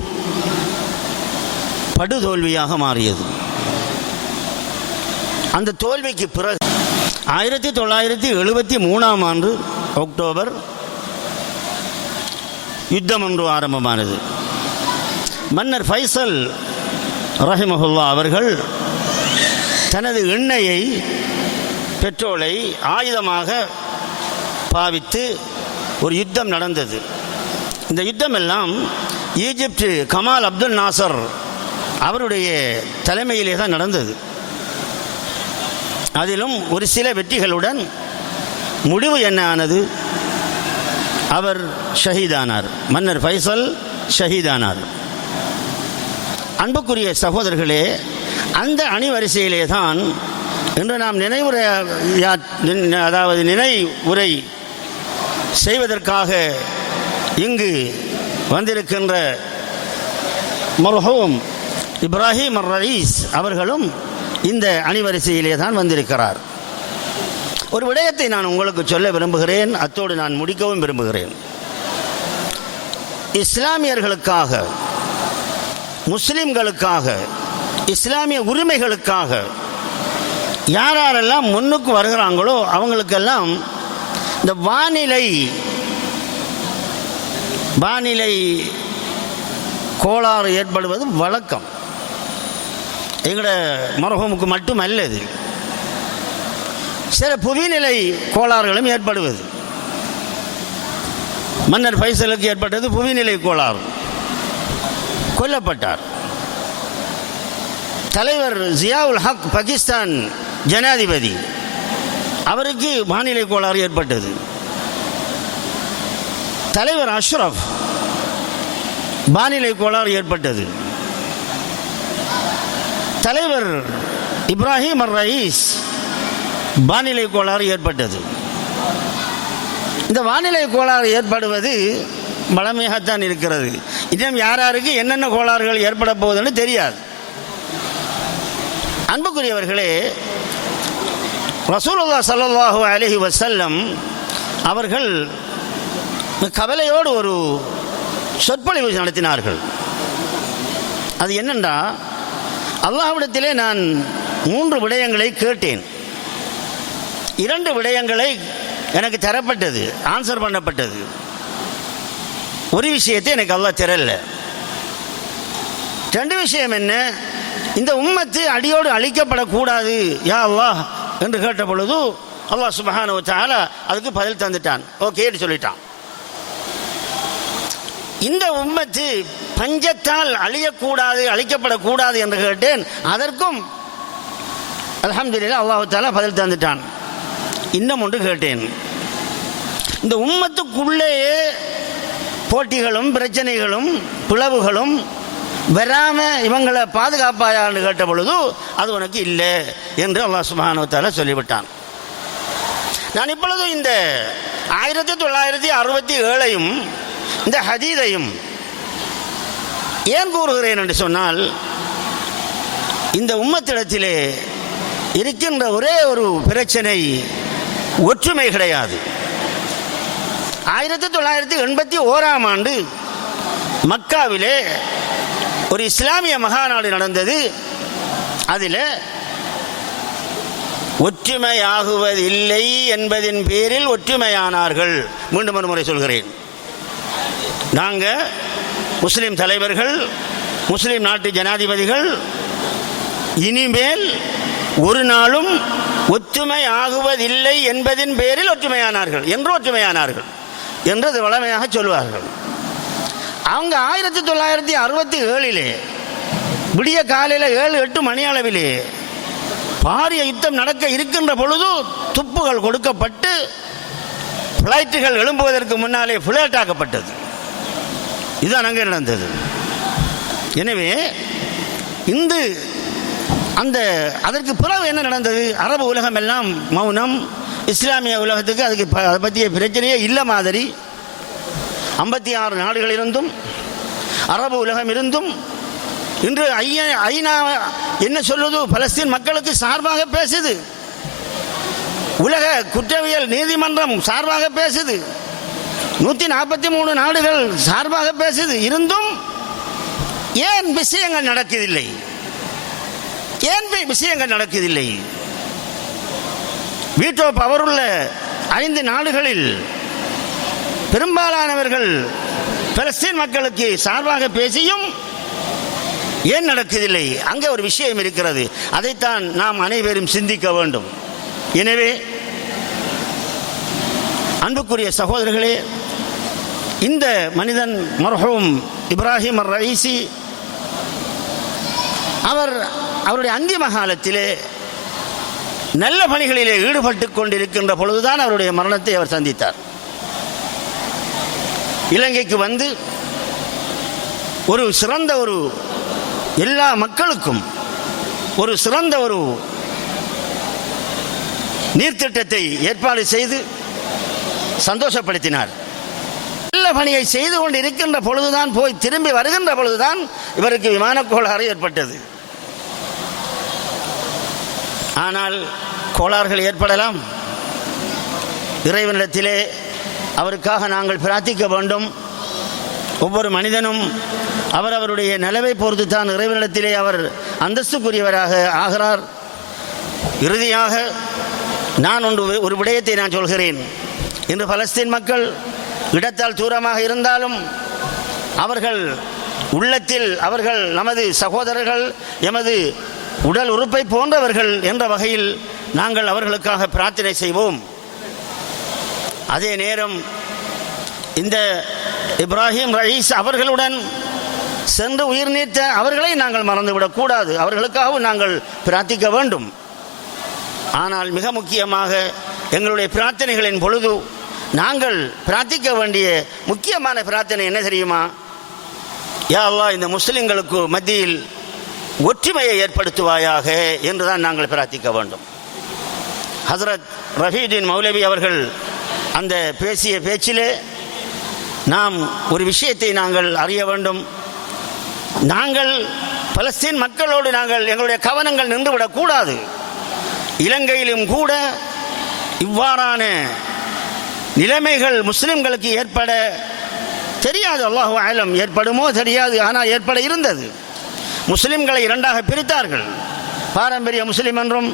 படுதோல்வியாக மாறியது. அந்த தோல்விக்கு பிறகு 1973 ஆண்டு அக்டோபர் யுத்தம் ஒன்று ஆரம்பமானது. மன்னர் ஃபைசல் ரஹிமஹுல்லா அவர்கள் தனது எண்ணெயை, பெட்ரோலை ஆயுதமாக பாவித்து ஒரு யுத்தம் நடந்தது. இந்த யுத்தம் எல்லாம் ஈஜிப்ட் கமால் அப்துல் நாசர் அவருடைய தலைமையிலே தான் நடந்தது. அதிலும் ஒரு சில வெற்றிகளுடன் முடிவு என்ன ஆனது? அவர் ஷஹீதானார். மன்னர் ஃபைசல் ஷஹீதானார். அன்புக்குரிய சகோதரர்களே, அந்த அணிவரிசையிலே தான் இன்று நாம் நினைவுரை செய்வதற்காக இங்கு வந்திருக்கின்ற மர்ஹூம் இப்ராஹிம் அர்-ரயீஸ் அவர்களும் இந்த அணிவரிசையிலே தான் வந்திருக்கிறார். ஒரு விடயத்தை நான் உங்களுக்கு சொல்ல விரும்புகிறேன், அத்தோடு நான் முடிக்கவும் விரும்புகிறேன். இஸ்லாமியர்களுக்காக, முஸ்லிம்களுக்காக, இஸ்லாமிய உரிமைகளுக்காக யாரெல்லாம் முன்னுக்கு வருகிறாங்களோ அவங்களுக்கெல்லாம் இந்த வானிலை கோளாறு ஏற்படுவது வழக்கம். எங்களோட மரபுக்கு மட்டும் அல்லது, சில புவிநிலை கோளாறுகளும் ஏற்படுவது. மன்னர் ஃபைசலுக்கு ஏற்பட்டது புவிநிலை கோளாறு, கொல்லப்பட்டார். தலைவர் ஜியாவுல் ஹக் பாகிஸ்தான் ஜனாதிபதி, அவருக்கு வானிலை கோளாறு ஏற்பட்டது. தலைவர் அஷ்ரஃப் வானிலை கோளாறு ஏற்பட்டது. தலைவர் இப்ராஹிம் அர்-ரயீஸ் வானிலை கோளாறு ஏற்பட்டது. இந்த வானிலை கோளாறு ஏற்படுவது வளமையாகத்தான் இருக்கிறது. இன்னும் யாருக்கு என்னென்ன கோளாறுகள் ஏற்பட போகுதுன்னு தெரியாது. அன்புக்குரியவர்களே, ரசூலுல்லாஹ் ஸல்லல்லாஹு அலைஹி வஸல்லம் அவர்கள் கவலையோடு ஒரு சொற்பொழிவு நடத்தினார்கள். அது என்னென்றா, அல்லாஹ்விடத்திலே நான் 3 விடயங்களை கேட்டேன். 2 விடயங்களை எனக்கு தரப்பட்டது, ஆன்சர் பண்ணப்பட்டது. ஒரு விஷயத்தை எனக்கு அல்லாஹ் தரல. 2 விஷயம் என்ன? இந்த உம்மத்து அடியோடு அழிக்கப்படக்கூடாது யா அல்லாஹ் என்று கேட்ட பொழுது அல்லாஹ் சுப்ஹானஹு வ தஆலா அதுக்கு பதில் தந்துட்டான். ஓகேன்னு சொல்லிட்டான். இந்த உம்மத்து பஞ்சத்தால் அழியக்கூடாது, அழிக்கப்படக்கூடாது என்று கேட்டேன். அதற்கும் அல்ஹம்துலில்லாஹ் அல்லாஹ் தஆலா பதில் தந்துட்டான். இன்னும் ஒன்று கேட்டேன். இந்த உம்மத்துக்குள்ளேயே போட்டிகளும் பிரச்சனைகளும் பிளவுகளும் வராம இவங்களை பாதுகாப்பாயான்னு கேட்ட பொழுது அது உனக்கு இல்லை என்று அல்லாஹ் சுப்ஹானஹு வ தஆலா சொல்லிவிட்டான். நான் இப்பொழுது இந்த 1967ஐயும் இந்த ஹதீதையும் ஏன் கூறுகிறேன் என்று சொன்னால், இந்த உம்மத்திடத்திலே இருக்கின்ற ஒரே ஒரு பிரச்சனை ஒற்றுமை கிடையாது. 1981ஆம் ஆண்டு மக்காவிலே ஒரு இஸ்லாமிய மகாநாடு நடந்தது. அதில் ஒற்றுமையாகுவதில்லை என்பதின் பேரில் ஒற்றுமையானார்கள். மீண்டும் ஒரு முறை சொல்கிறேன், நாங்கள் முஸ்லிம் தலைவர்கள், முஸ்லிம் நாட்டு ஜனாதிபதிகள் இனிமேல் ஒரு நாளும் ஒற்றுமை ஆகுவதில்லை என்பதின் பேரில் ஒற்றுமையானார்கள் என்று வளமையாக சொல்வார்கள். அவங்க 1967 விடிய காலையில் 7-8 மணி அளவிலே பாரிய யுத்தம் நடக்க இருக்கின்ற பொழுது துப்புகள் கொடுக்கப்பட்டு பிளைட்டுகள் எழும்புவதற்கு முன்னாலே பிளேட் ஆக்கப்பட்டது. இதுதான் அங்கே நடந்தது. எனவே அதற்கு பிறகு என்ன நடந்தது? அரபு உலகம் எல்லாம் மௌனம். இஸ்லாமிய உலகத்துக்கு அதுக்கு அதை பற்றிய பிரச்சனையே இல்லை மாதிரி 56 நாடுகள் இருந்தும் அரபு உலகம் இருந்தும் இன்று ஐநா என்ன சொல்லுது? பலஸ்தீன் மக்களுக்கு சார்பாக பேசுது. உலக குற்றவியல் நீதிமன்றம் சார்பாக பேசுது. 143 நாடுகள் சார்பாக பேசுது. இருந்தும் ஏன் விஷயங்கள் நடக்குதில்லை? ஏன் விஷயங்கள் நடக்குதில்லை? வீட்டோ பவருள்ள 5 நாடுகளில் பெரும்பாலானவர்கள் பலஸ்தீன் மக்களுக்கு சார்பாக பேசியும் ஏன் நடக்குதில்லை? அங்கே ஒரு விஷயம் இருக்கிறது. அதைத்தான் நாம் அனைவரும் சிந்திக்க வேண்டும். எனவே அன்புக்குரிய சகோதரர்களே, இந்த மனிதன் மர்ஹூம் இப்ராஹிம் அர்-ரயீசி அவருடைய அந்திம காலத்திலே நல்ல பணிகளிலே ஈடுபட்டு கொண்டிருக்கின்ற பொழுதுதான் அவருடைய மரணத்தை அவர் சந்தித்தார். இலங்கைக்கு வந்து ஒரு சிறந்த எல்லா மக்களுக்கும் ஒரு சிறந்த நீர்த்திட்டத்தை ஏற்பாடு செய்து சந்தோஷப்படுத்தினார். நல்ல பணியை செய்து கொண்டு இருக்கின்ற பொழுதுதான், போய் திரும்பி வருகின்ற பொழுதுதான் இவருக்கு விமான கோளாறு ஏற்பட்டது. ஆனால் கோளாறுகள் ஏற்படலாம். இறைவனிடத்திலே அவருக்காக நாங்கள் பிரார்த்திக்க வேண்டும். ஒவ்வொரு மனிதனும் அவருடைய நிலவை பொறுத்து தான் இறைவனிடத்திலே அவர் அந்தஸ்துக்குரியவராக ஆகிறார். இறுதியாக நான் ஒரு விடயத்தை நான் சொல்கிறேன். இன்று பலஸ்தீன் மக்கள் இடத்தால் தூரமாக இருந்தாலும் அவர்கள் உள்ளத்தில் அவர்கள் நமது சகோதரர்கள், எமது உடல் உறுப்பை போன்றவர்கள் என்ற வகையில் நாங்கள் அவர்களுக்காக பிரார்த்தனை செய்வோம். அதே நேரம் இந்த இப்ராஹிம் ரயீஸ் அவர்களுடன் சென்று உயிர் நீத்த அவர்களை நாங்கள் மறந்துவிடக்கூடாது. அவர்களுக்காகவும் நாங்கள் பிரார்த்திக்க வேண்டும். ஆனால் மிக முக்கியமாக எங்களுடைய பிரார்த்தனைகளின் பொழுது நாங்கள் பிரார்த்திக்க வேண்டிய முக்கியமான பிரார்த்தனை என்ன தெரியுமா? யா அல்லாஹ், இந்த முஸ்லிம்களுக்கு மத்தியில் ஒற்றுமையை ஏற்படுத்துவாயாக என்றுதான் நாங்கள் பிரார்த்திக்க வேண்டும். ஹசரத் ரஃபீதீன் மௌலவி அவர்கள் அந்த பேசிய பேச்சிலே நாம் ஒரு விஷயத்தை நாங்கள் அறிய வேண்டும். நாங்கள் பலஸ்தீன் மக்களோடு எங்களுடைய கவனங்கள் நின்றுவிடக்கூடாது. இலங்கையிலும் கூட இவ்வாறான நிலைமைகள் முஸ்லிம்களுக்கு ஏற்பட தெரியாது. அல்லாஹு ஆலம், ஏற்படுமோ தெரியாது, ஆனால் ஏற்பட இருந்தது. முஸ்லிம்களை இரண்டாக பிரித்தார்கள். பாரம்பரிய முஸ்லிம் என்றும்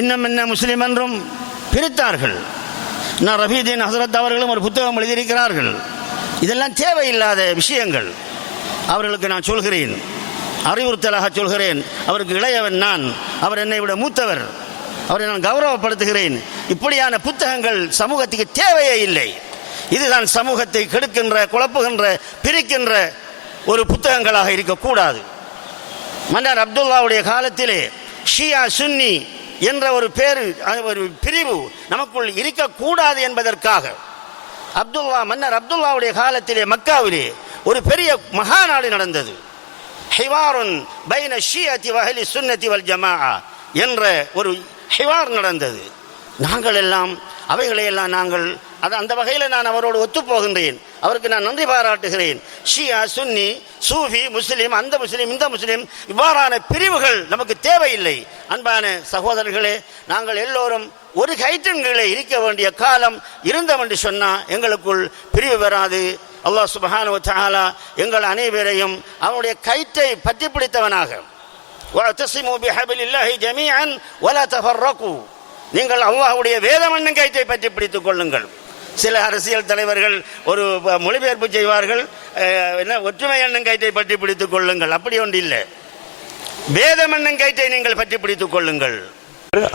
இன்னும் என்ன முஸ்லிம் என்றும் பிரித்தார்கள். நான் ரஃபீதீன் ஹசரத் அவர்களும் ஒரு புத்தகம் எழுதியிருக்கிறார்கள். இதெல்லாம் தேவையில்லாத விஷயங்கள். அவர்களுக்கு நான் சொல்கிறேன், அறிவுறுத்தலாக சொல்கிறேன். அவருக்கு இளையவன் நான், அவர் என்னை விட மூத்தவர், அவரை நான் கௌரவப்படுத்துகிறேன். இப்படியான புத்தகங்கள் சமூகத்துக்கு தேவையே இல்லை. இதுதான் சமூகத்தை கெடுக்கின்ற, குழப்புகின்ற, பிரிக்கின்ற ஒரு புத்தகங்களாக இருக்கக்கூடாது. மன்னர் அப்துல்லாவுடைய காலத்திலே ஷியா சுன்னி என்ற ஒரு பிரிவு நமக்குள் இருக்கக்கூடாது என்பதற்காக மன்னர் அப்துல்லாவுடைய காலத்திலே மக்காவிலே ஒரு பெரிய மகாநாடு நடந்தது. ஹிவாருன் பைன ஷியத்தி வஹலி சுன்னத்தி வல் ஜமாஅ என்ற ஒரு ஹிவார் நடந்தது. நாங்கள் எல்லாம் அவைகளையெல்லாம் நாங்கள் அந்த வகையில் நான் அவரோடு ஒத்துப்போகின்றேன். அவருக்கு நான் நன்றி பாராட்டுகிறேன். ஷியா, சுன்னி, சூஃபி, முஸ்லீம், அந்த முஸ்லீம், இந்த முஸ்லீம், இவ்வாறான பிரிவுகள் நமக்கு தேவையில்லை. அன்பான சகோதரர்களே, நாங்கள் எல்லோரும் ஒரு கயிற்றின் கீழே இருக்க வேண்டிய காலம் இருந்தோம் என்று சொன்னால் எங்களுக்குள் பிரிவு வராது. அல்லாஹ் சுப்ஹானஹு வ தஆலா எங்கள் அனைவரையும் அவனுடைய கயிற்றை பற்றி பிடித்தவனாக, வஅதஸிமு பிஹபிலில்லாஹி ஜமீஅன் வலா தஃபர்ரகு, நீங்கள் அல்லாஹ்வுடைய வேதமன்னும் கயிற்றை பற்றி பிடித்துக் கொள்ளுங்கள். சில அரசியல் தலைவர்கள் ஒரு மொழிபெயர்ப்பு செய்வார்கள், என்ன ஒற்றுமை எண்ணும் கயிற்றை பற்றி பிடித்துக் கொள்ளுங்கள். அப்படி ஒன்று இல்லை. வேதமன்னும் கயிற்றை நீங்கள் பற்றி பிடித்துக் கொள்ளுங்கள்.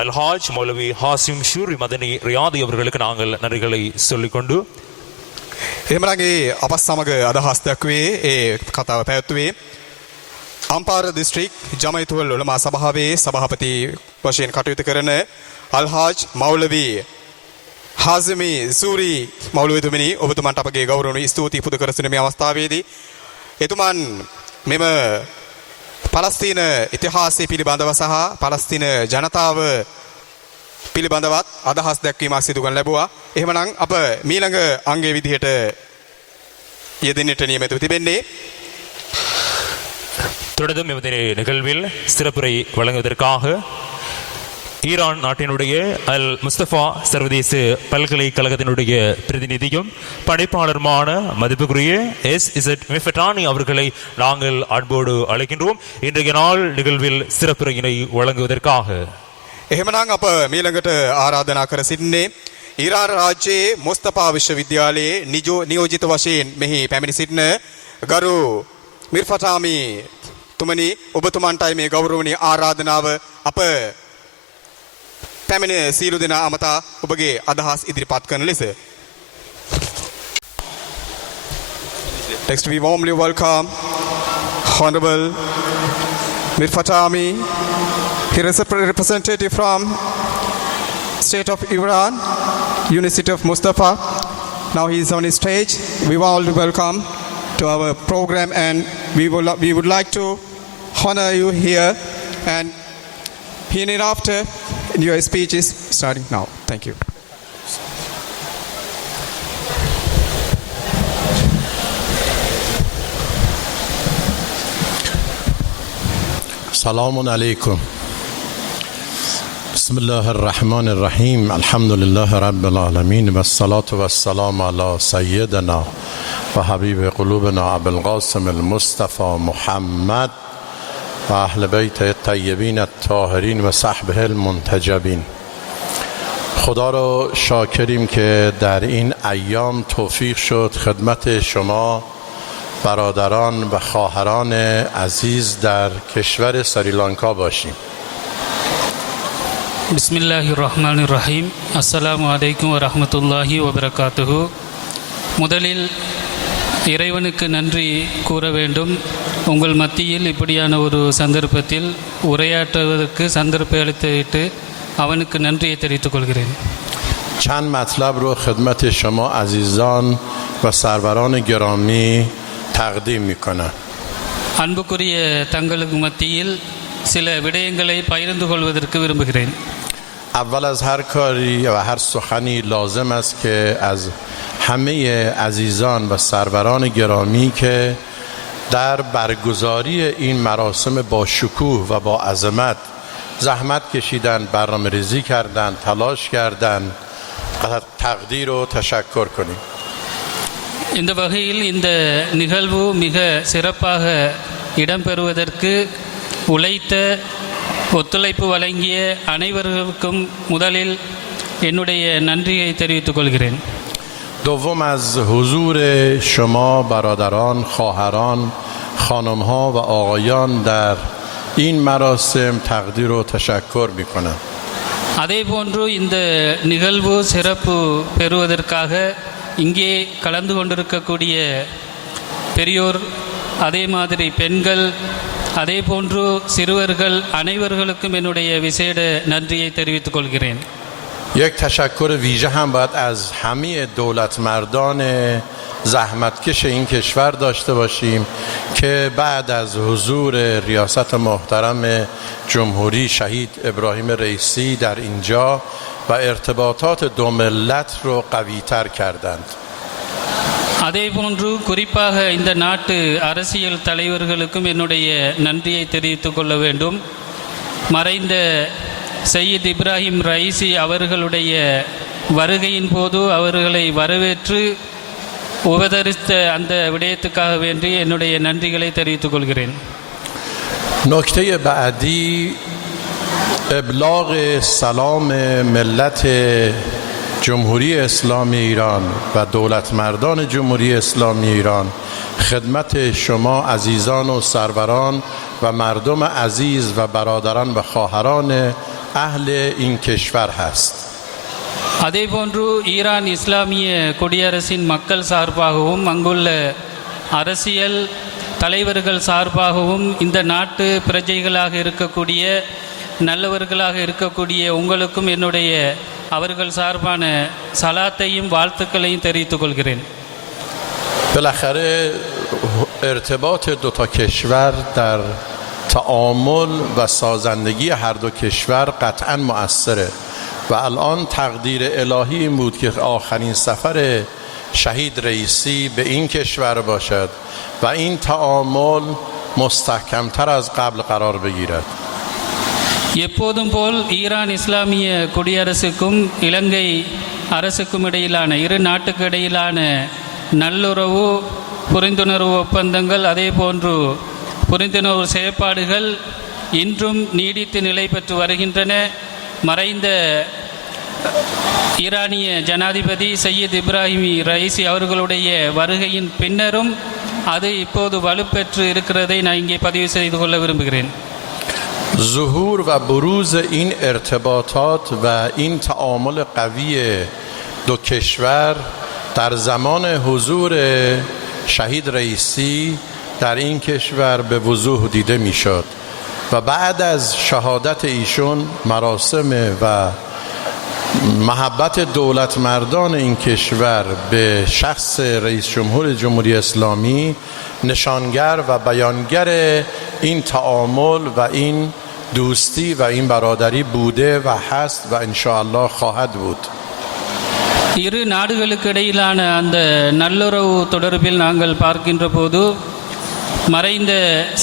அல்ஹாஜ் மௌலவி ஹாசிம் ஷூரி மதனி ரியாதி அவர்களுக்கு நாங்கள் நன்றிகளை சொல்லிக்கொண்டு එහෙමනගේ අපස් සමග අදහස් දක්වේ ඒ කතාව පැවැත්වුවේ අම්පාර දිස්ත්‍රික් ජමයිතුවල් උලමා සභාවේ සභාපති වශයෙන් කටයුතු කරන අල්හාජ් මෞලවි හාසිමි සූරි මෞලවිතුමනි, ඔබතුමන්ට අපගේ ගෞරවණීය ස්තුති පුද කර සිටින මේ අවස්ථාවේදී එතුමන් මෙම පලස්තීන ඉතිහාසය පිළිබඳව සහ පලස්තීන ජනතාව පිළිබඳවත් අදහස් දැක්වීමක් සිදු කරන ලැබුවා. එහෙමනම් අප මීළඟ අංගයේ විදිහට යෙදෙන්නට නියමිතව තිබෙන්නේ தொடர்ந்தும் எமது நிகழ்வில் சிறப்புரை வழங்குவதற்காக ஈரான் நாட்டினுடைய அல் முஸ்தபா சர்வதேச பல்கலைக்கழகத்தினுடைய பிரதிநிதியும் படைப்பாளருமான மதிப்புக்குரிய S.Z. மிஃபட்டானி அவர்களை நாங்கள் அன்போடு அழைக்கின்றோம் இன்றைய நாள் நிகழ்வில் சிறப்புரையினை வழங்குவதற்காக. එහෙමනම් අප මීළඟට ආරාධනා කර සිටින්නේ ඊරාන් රාජ්‍යයේ මොස්තපා විශ්වවිද්‍යාලයේ නියෝජිත වශයෙන් මෙහි පැමිණ සිටින ගරු මිර්ෆටාමි තුමනි ඔබතුමන්ටයි මේ ගෞරවනීය ආරාධනාව අප පැමිණ සීලු දෙනා අමතා ඔබගේ අදහස් ඉදිරිපත් කරන ලෙස. Next we warmly welcome Honorable Mirfatami. He is a representative from State of Iran, University of Mustafa. Now he is on his stage. We warmly welcome to our program and we would like to honor you here and hereafter your speech is starting now. Thank you. Assalamu alaikum. بسم الله الرحمن الرحیم الحمد لله رب العالمین و الصلاة و السلام علی سیدنا و حبیب قلوبنا ابوالقاسم المصطفى محمد و اهل بیت الطیبین الطاهرین و صحبه المنتجبین. خدا را شاکریم که در این ایام توفیق شد خدمت شما برادران و خواهران عزیز در کشور سریلانکا باشیم. பிஸ்மில்லாஹிர்ரஹ்மானிர்ரஹீம். அஸ்ஸலாமு அலைக்கும் வரஹ்மத்துல்லாஹி வபரகாத்துஹு. முதலில் இறைவனுக்கு நன்றி கூற வேண்டும். உங்கள் மத்தியில் இப்படியான ஒரு சந்தர்ப்பத்தில் உரையாற்றுவதற்கு சந்தர்ப்பம் அளித்துவிட்டு அவனுக்கு நன்றியை தெரிவித்துக் கொள்கிறேன். چند مطلب رو خدمت شما عزیزان و سروران گرامی تقدیم میکنم. அன்புக்குரிய தங்களுக்கு மத்தியில் சில விடயங்களை பகிர்ந்து கொள்வதற்கு விரும்புகிறேன். اول از هر کاری و هر سخنی لازم است که از همه عزیزان و سروران گرامی که در برگزاری این مراسم با شکوه و با عظمت زحمت کشیدن، برنامه‌ریزی کردند، تلاش کردند، تقدیر و تشکر کنیم. இந்த வகையில் இந்த நிகழ்வு மிக சிறப்பாக இடம்பெறுவதற்கு உழைத்த ஒத்துழைப்பு வழங்கிய அனைவருக்கும் முதலில் என்னுடைய நன்றியை தெரிவித்துக் கொள்கிறேன். دوم از حضور شما برادران، خواهران، خانم‌ها و آقایان در این مراسم تقدیر و تشکر می‌کنم. அதேபோன்று இந்த நிகழ்வு சிறப்பு பெறுவதற்காக இங்கே கலந்து கொண்டிருக்கக்கூடிய பெரியோர், அதே மாதிரி பெண்கள், அதே போன்று சிறுவர்கள் அனைவர்களுக்கும் என்னுடைய விசேட நன்றியை தெரிவித்துக் கொள்கிறேன். یک تشکر ویژه هم باید از همه دولت مردان زحمتکش این کشور داشته باشیم که بعد از حضور ریاست محترم جمهوری شهید ابراهیم رئیسی در اینجا و ارتباطات دو ملت رو قوی تر کردند. அதே போன்று குறிப்பாக இந்த நாட்டு அரசியல் தலைவர்களுக்கும் என்னுடைய நன்றியை தெரிவித்துக் கொள்ள வேண்டும். மறைந்த சையீத் இப்ராஹிம் ரைசி அவர்களுடைய வருகையின் போது அவர்களை வரவேற்று உபதரித்த அந்த விடயத்துக்காக வேண்டி என்னுடைய நன்றிகளை தெரிவித்துக் கொள்கிறேன். نکته بعدی ابلاغ سلام ملت جمهوری اسلامی ایران و دولت مردان جمهوری اسلامی ایران خدمت شما عزیزان و سروران و مردم عزیز و برادران و خواهران اهل این کشور هست. அதே போன்று ஈரான் இஸ்லாமிய குடியரசின் மக்கள் சார்பாகவும் அங்குள்ள அரசியல் தலைவர்கள் சார்பாகவும் இந்த நாட்டு பிரஜைகளாக இருக்கக்கூடிய நல்லவர்களாக இருக்கக்கூடிய உங்களுக்கும் என்னுடைய அவர்கள் சார்பான சலாத்தையும் வாழ்த்துக்களையும் தெரிவித்துக் கொள்கிறேன். بالاخره ارتباط دو تا کشور در تعامل و سازندگی هر دو کشور قطعا مؤثره و الان تقدیر الهی این بود که آخرین سفر شهید رئیسی به این کشور باشد و این تعامل مستحکمتر از قبل قرار بگیرد. எப்போதும் போல் ஈரான் இஸ்லாமிய குடியரசுக்கும் இலங்கை அரசுக்கும் இடையிலான இரு நாட்டுக்கு இடையிலான நல்லுறவு புரிந்துணர்வு ஒப்பந்தங்கள் அதே போன்று புரிந்துணர்வு செயற்பாடுகள் இன்றும் நீடித்து நிலை பெற்று வருகின்றன. மறைந்த ஈரானிய ஜனாதிபதி சையீத் இப்ராஹிமி ரைசி அவர்களுடைய வருகையின் பின்னரும் அது இப்போது வலுப்பெற்று இருக்கிறதை நான் இங்கே பதிவு செய்து கொள்ள விரும்புகிறேன். ظهور و بروز این ارتباطات و این تعامل قوی دو کشور در زمان حضور شهید رئیسی در این کشور به وضوح دیده میشد و بعد از شهادت ایشون مراسم و محبت دولت مردان این کشور به شخص رئیس جمهور جمهوری اسلامی نشانگر و بیانگر این تعامل و این دوستی و این برادری بوده و هست و انشاءالله خواهد بود. இரு நாடுகளுக்கு இடையிலான அந்த நல்லுறவு தொடர்பில் நாங்கள் பார்க்கின்ற போது மறைந்த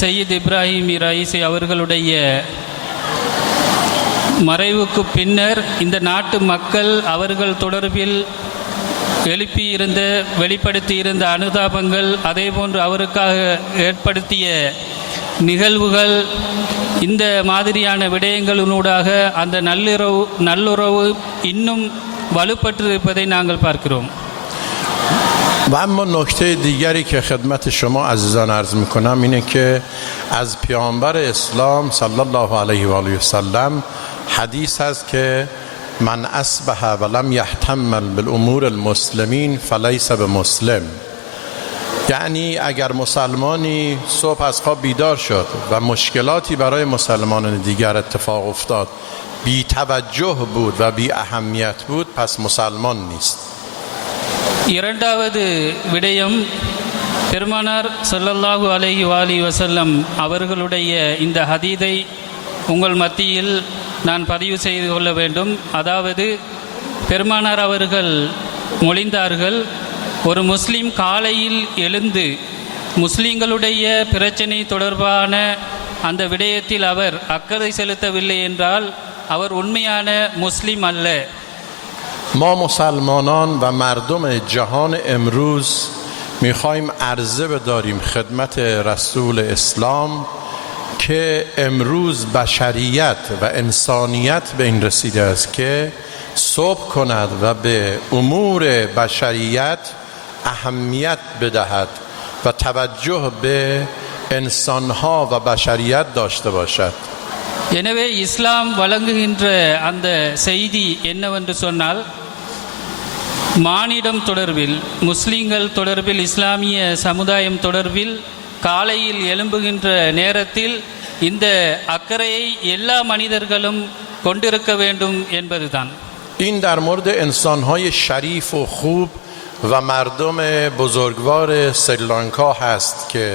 சையீத் இப்ராஹிமி ரைசி அவர்களுடைய மறைவுக்கு பின்னர் இந்த நாட்டு மக்கள் அவர்கள் தொடர்பில் எழுப்பியிருந்த வெளிப்படுத்தியிருந்த அனுதாபங்கள் அதே போன்று அவருக்காக ஏற்படுத்திய நிகழ்வுகள் இந்த மாதிரியான விடயங்களினூடாக அந்த நல்லுறவு இன்னும் வலுப்பட்டிருப்பதை நாங்கள் பார்க்கிறோம். و اما نکته دیگری که خدمت شما عزیزان عرض میکنم اینه که از پیامبر اسلام صلی الله علیه و آله و سلم حدیث هست که من اصبح ولم یهتم بالامور المسلمین فلیس بمسلم. یعنی اگر مسلمانی صبح از خواب بیدار شد و مشکلاتی برای مسلمانان دیگر اتفاق افتاد بی توجه بود و بی اهمیت بود پس مسلمان نیست. இரண்டாவது விடயம் பெருமானார் ஸல்லல்லாஹு அலைஹி வஸல்லம் அவர்களுடைய இந்த ஹதீதை உங்கள் மத்தியில் நான் பதிவு செய்து கொள்ள வேண்டும். அதாவது பெருமானார் அவர்கள் மொழிந்தார்கள், ஒரு முஸ்லீம் காலையில் எழுந்து முஸ்லீம்களுடைய பிரச்சனை தொடர்பான அந்த விடயத்தில் அவர் அக்கறை செலுத்தவில்லை என்றால் அவர் உண்மையான முஸ்லீம் அல்ல. ما مسلمانان و مردم جهان امروز میخوایم عرضه بداریم خدمت رسول اسلام که امروز بشریت و انسانیت به این رسیده است که صبح کند و به امور بشریت اهمیت بدهد و توجه به انسانها و بشریت داشته باشد. எனவே இஸ்லாம் வழங்குகின்ற அந்த செய்தி என்னவென்று சொன்னால், மானிடம் தொடர்பில், முஸ்லீம்கள் தொடர்பில், இஸ்லாமிய சமுதாயம் தொடர்பில் காலையில் எழும்புகின்ற நேரத்தில் இந்த அக்கறையை எல்லா மனிதர்களும் கொண்டிருக்க வேண்டும் என்பதுதான். این در مورد انسانهای شریف و خوب و مردم بزرگوار سریلانکا هست که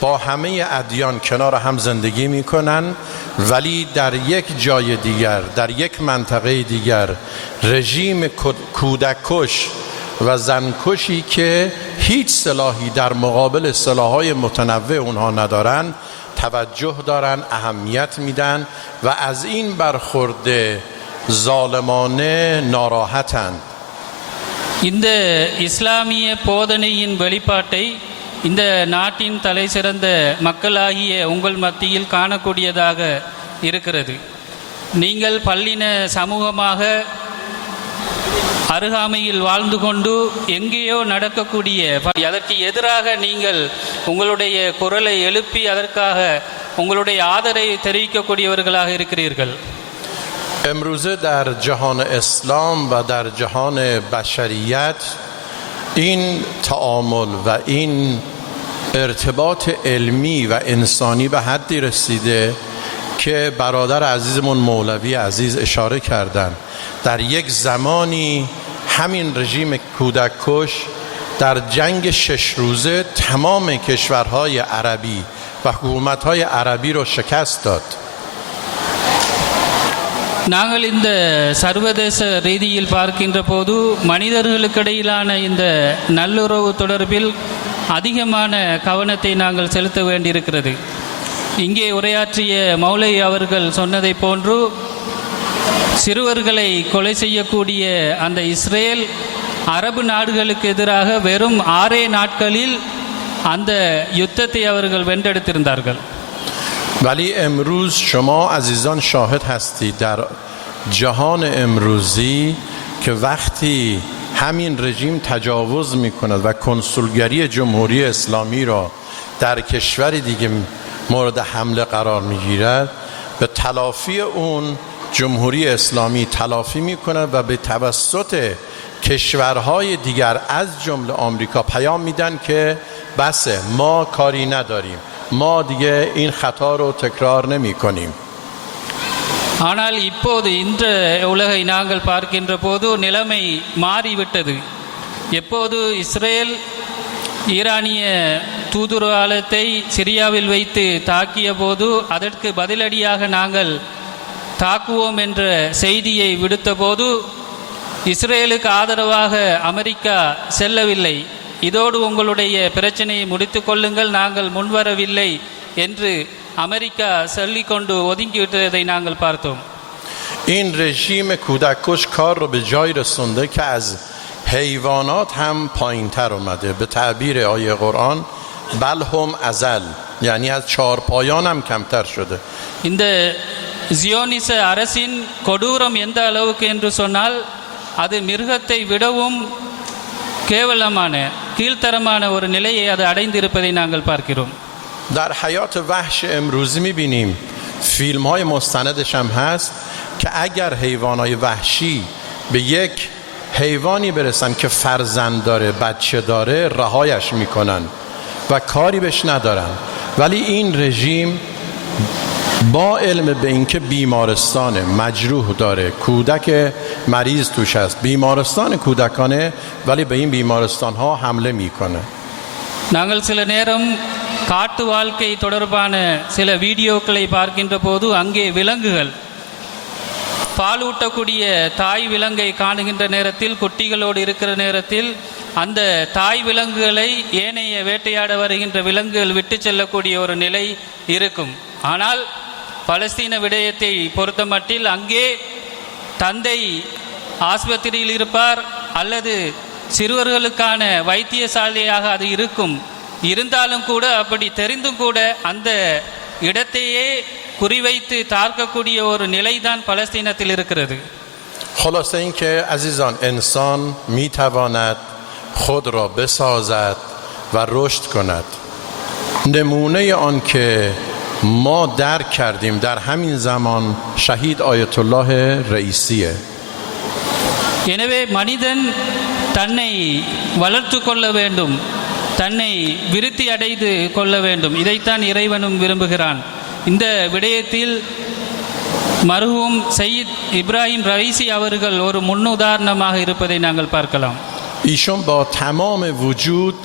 با همه ادیان کنار هم زندگی میکنن ولی در یک جای دیگر، در یک منطقه دیگر رژیم کودککش و زنکشی که هیچ سلاحی در مقابل سلاحهای متنوع اونها ندارن توجه دارن، اهمیت میدن و از این برخورد ظالمانه ناراحتند. இந்த இஸ்லாமிய போதனையின் வெளிப்பாட்டை இந்த நாட்டின் தலை சிறந்த மக்களாகிய உங்கள் மத்தியில் காணக்கூடியதாக இருக்கிறது. நீங்கள் பல்லின சமூகமாக அருகாமையில் வாழ்ந்து கொண்டு எங்கேயோ நடக்கக்கூடிய அதற்கு எதிராக நீங்கள் உங்களுடைய குரலை எழுப்பி அதற்காக உங்களுடைய ஆதரவை தெரிவிக்கக்கூடியவர்களாக இருக்கிறீர்கள். امروزه در جهان اسلام و در جهان بشریت این تعامل و این ارتباط علمی و انسانی به حدی رسیده که برادر عزیزمون مولوی عزیز اشاره کردن. در یک زمانی همین رژیم کودککش در جنگ 6 روزه تمام کشورهای عربی و حکومت‌های عربی رو شکست داد. நாங்கள் இந்த சர்வதேச ரீதியில் பார்க்கின்ற போது மனிதர்களுக்கிடையிலான இந்த நல்லுறவு தொடர்பில் அதிகமான கவனத்தை நாங்கள் செலுத்த வேண்டியிருக்கிறது. இங்கே உரையாற்றிய மௌலை அவர்கள் சொன்னதை போன்று சிறுவர்களை கொலை செய்யக்கூடிய அந்த இஸ்ரேல் அரபு நாடுகளுக்கு எதிராக வெறும் 6 நாட்களில் அந்த யுத்தத்தை அவர்கள் வென்றெடுத்திருந்தார்கள். ولی امروز شما عزیزان شاهد هستید در جهان امروزی که وقتی همین رژیم تجاوز می کند و کنسولگری جمهوری اسلامی را در کشور دیگه مورد حمله قرار می گیرد، به تلافی اون جمهوری اسلامی تلافی می کند و به توسط کشورهای دیگر از جمله آمریکا پیام میدن که بسه ما کاری نداریم، ما دیگه این خطا رو تکرار نمی کنیم. ஆனால் இப்போது இன்று உலகை நாங்கள் பார்க்கின்ற போது நிலைமை மாறிவிட்டது. எப்போது இஸ்ரேல் ஈரானிய தூதுவலத்தை சிரியாவில் வைத்து தாக்கிய போது அதற்கு பதிலடியாக நாங்கள் தாக்குவோம் என்ற செய்தியை விடுத்தபோது இஸ்ரேலுக்கு ஆதரவாக அமெரிக்கா செல்லவில்லை. இதோடு உங்களுடைய பிரச்சனையை முடித்து கொள்ளுங்கள், நாங்கள் முன்வரவில்லை என்று அமெரிக்கா சொல்லிக்கொண்டு ஒதுங்கிவிட்டதை நாங்கள் பார்த்தோம். این رژیم کودککش کار رو به جای رسونده که از حیوانات هم پایین تر اومده. به تعبیر آیه قرآن بل هم ازل، یعنی از چهارپایان هم کمتر شده. இந்த ஜியோனிச அரசின் கொடூரம் எந்த அளவுக்கு என்று சொன்னால் அது மிருகத்தை விடவும் கேவலமான கீழ்த்தரமான ஒரு நிலையை அது அடைந்திருப்பதை நாங்கள் பார்க்கிறோம். در حیات وحش امروزی میبینیم، فیلم های مستندش هم هست که اگر حیوانات وحشی به یک حیوانی برسن که فرزند داره، بچه داره، رهایش میکنن و کاری بهش ندارن. ولی این رژیم با علم به اینکه بیمارستان مجروح داره، کودک مریض توش هست، بیمارستان کودکانه، ولی به این بیمارستان ها حمله میکنه. நாங்கள் சில நேரம் காட்டு வாழ்க்கை தொடர்பான சில வீடியோக்களை பார்க்கின்ற போது அங்கே விலங்குகள் பாலூட்டக்கூடிய தாய் விலங்கை காணுகின்ற நேரத்தில், குட்டிகளோடு இருக்கிற நேரத்தில் அந்த தாய் விலங்குகளை ஏனைய வேட்டையாட வருகின்ற விலங்குகள் விட்டு செல்லக்கூடிய ஒரு நிலை இருக்கும். ஆனால் பலஸ்தீன விடயத்தை பொறுத்த மட்டில் அங்கே தந்தை ஆஸ்பத்திரியில் இருப்பார் அல்லது சிறுவர்களுக்கான வைத்தியசாலையாக அது இருக்கும். இருந்தாலும் கூட அப்படி தெரிந்தும் கூட அந்த இடத்தையே குறிவைத்து தாக்கக்கூடிய ஒரு நிலைதான் பலஸ்தீனத்தில் இருக்கிறது. خلاصه این که عزیزان انسان میتواند خود را بسازد و رشد کند. نمونه آن که ما درک کردیم در همین زمان شهید آیت الله رئیسیه. எனவே மனிதன் தன்னை வளர்த்து கொள்ள வேண்டும், தன்னை விருத்தி அடைந்து கொள்ள வேண்டும். இதைத்தான் இறைவனும் விரும்புகிறான். இந்த விடயத்தில் மர்ஹூம் சையீத் இப்ராஹிம் ரئیسی அவர்கள் ஒரு முன்னுதாரணமாக இருப்பதை நாங்கள் பார்க்கலாம். ایشون با تمام وجود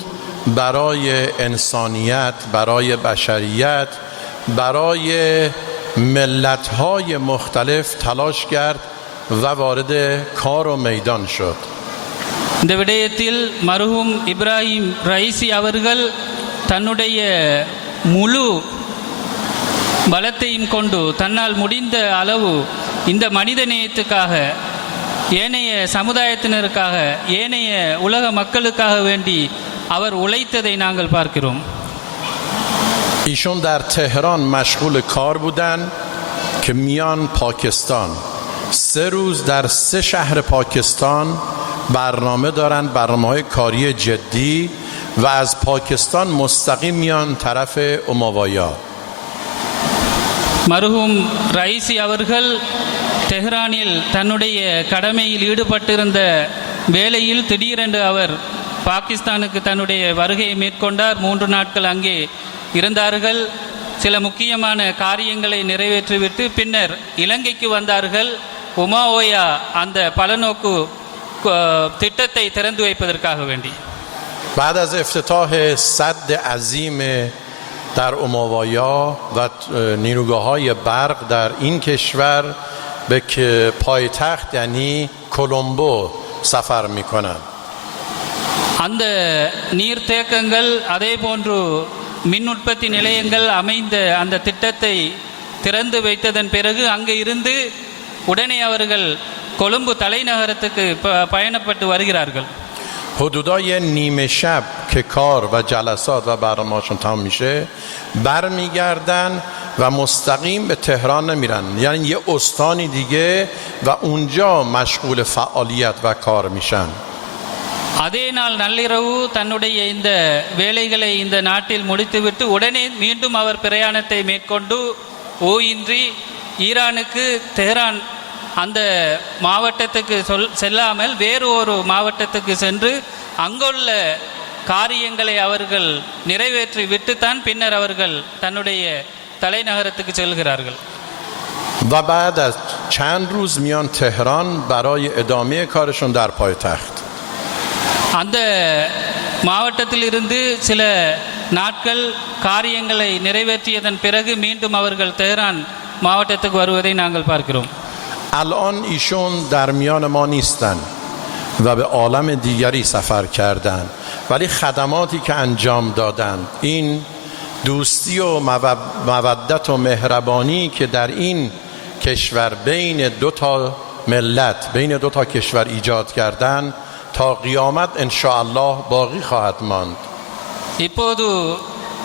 برای انسانیت، برای بشریت، برای ملت‌های مختلف تلاش کرد و وارد کار و میدان شد. இந்த விடயத்தில் மர்ஹூம் இப்ராஹிம் ரئیسی அவர்கள் தன்னுடைய முழு பலத்தையும் கொண்டு தன்னால் முடிந்த அளவு இந்த மனிதநேயத்துக்காக, ஏனைய சமுதாயத்தினருக்காக, ஏனைய உலக மக்களுக்காக வேண்டி அவர் உழைத்ததை நாங்கள் பார்க்கிறோம். ایشون در تهران مشغول کار بودن که میان پاکستان 3 روز در 3 شهر پاکستان برنامه دارن، برنامه‌های کاری جدی، و از پاکستان مستقیم میان طرف اماوایا. மர்ஹூம் ரئیسی அவர்கள் தெஹ்ரானில் தன்னுடைய கடமையில் ஈடுபட்டிருந்த வேளையில் திடீரென்று அவர் பாகிஸ்தானுக்கு தன்னுடைய வருகையை மேற்கொண்டார். 3 நாட்கள் அங்கே இருந்தார்கள். சில முக்கியமான காரியங்களை நிறைவேற்றிவிட்டு பின்னர் இலங்கைக்கு வந்தார்கள். உமாஓயா அந்த பலநோக்கு திட்டத்தை திறந்து வைப்பதற்காக வேண்டி. بعد از افتتاح سد عظیم در اماوایا و نیروگاه‌های برق در این کشور به پایتخت یعنی کلمبو سفر می‌کنند. அந்த நீர்த்தேக்கங்கள் அதே போன்று மின் உற்பத்தி நிலையங்கள் அமைந்த அந்த திட்டத்தை திறந்து வைத்ததன் பிறகு அங்கு இருந்து உடனே அவர்கள் கொழும்பு தலைநகரத்துக்கு பயணப்பட்டு வருகிறார்கள். حدودای نیمه شب که کار و جلسات و برنامه‌شون تمام میشه برمیگردن و مستقیم به تهران نمیرن، یعنی یه استانی دیگه و اونجا مشغول فعالیت و کار میشن. அதே நாள் நள்ளிரவு தன்னுடைய இந்த வேலைகளை இந்த நாட்டில் முடித்துவிட்டு உடனே மீண்டும் அவர் பிரயாணத்தை மேற்கொண்டு ஓயின்றி ஈரானுக்கு தெஹ்ரான் அந்த மாவட்டத்துக்கு செல்லாமல் வேறு ஒரு மாவட்டத்துக்கு சென்று அங்குள்ள காரியங்களை அவர்கள் நிறைவேற்றி விட்டுத்தான் பின்னர் அவர்கள் தன்னுடைய தலைநகரத்துக்கு செல்கிறார்கள். و بعد از چند روز میان تهران برای ادامه کارشون در پایتخت. அந்த மாவட்டத்தில் இருந்து சில நாட்கள் காரியங்களை நிறைவேற்றியதன் பிறகு மீண்டும் அவர்கள் தெஹ்ரான் மாவட்டத்துக்கு வருவதை நாங்கள் பார்க்கிறோம். الان ایشون در میان ما نیستن و به عالم دیگری سفر کردن، ولی خدماتی که انجام دادن، این دوستی و مودت و مهربانی که در این کشور بین دو تا ملت، بین دو تا کشور ایجاد کردن، تا قیامت ان شاء الله باقی خواهد ماند. இப்போது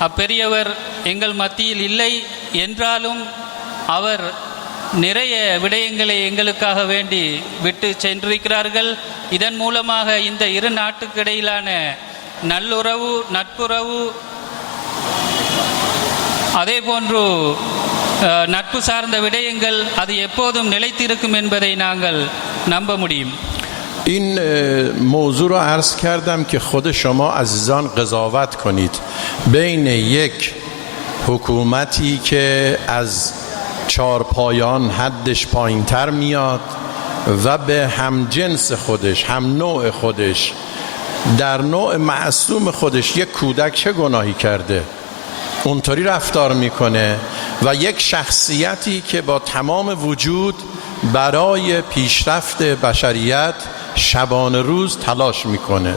அப்பெரியவர் எங்கள் மத்தியில் இல்லை என்றாலும் அவர் நிறைய விடயங்களை எங்களுக்காக வேண்டி விட்டு சென்றிருக்கிறார்கள். இதன் மூலமாக இந்த இரு நாட்டுக்கு இடையிலான நல்லுறவு, நட்புறவு, அதே போன்று நட்பு சார்ந்த விடயங்கள் அது எப்போதும் நிலைத்திருக்கும் என்பதை நாங்கள் நம்ப முடியும். این موضوع رو عرض کردم که خود شما عزیزان قضاوت کنید بین یک حکومتی که از چارپایان حدش پایین تر میاد و به هم جنس خودش، هم نوع خودش، در نوع معصوم خودش یک کودک چه گناهی کرده اونطوری رفتار میکنه و یک شخصیتی که با تمام وجود برای پیشرفت بشریت شبانه روز تلاش میکنه.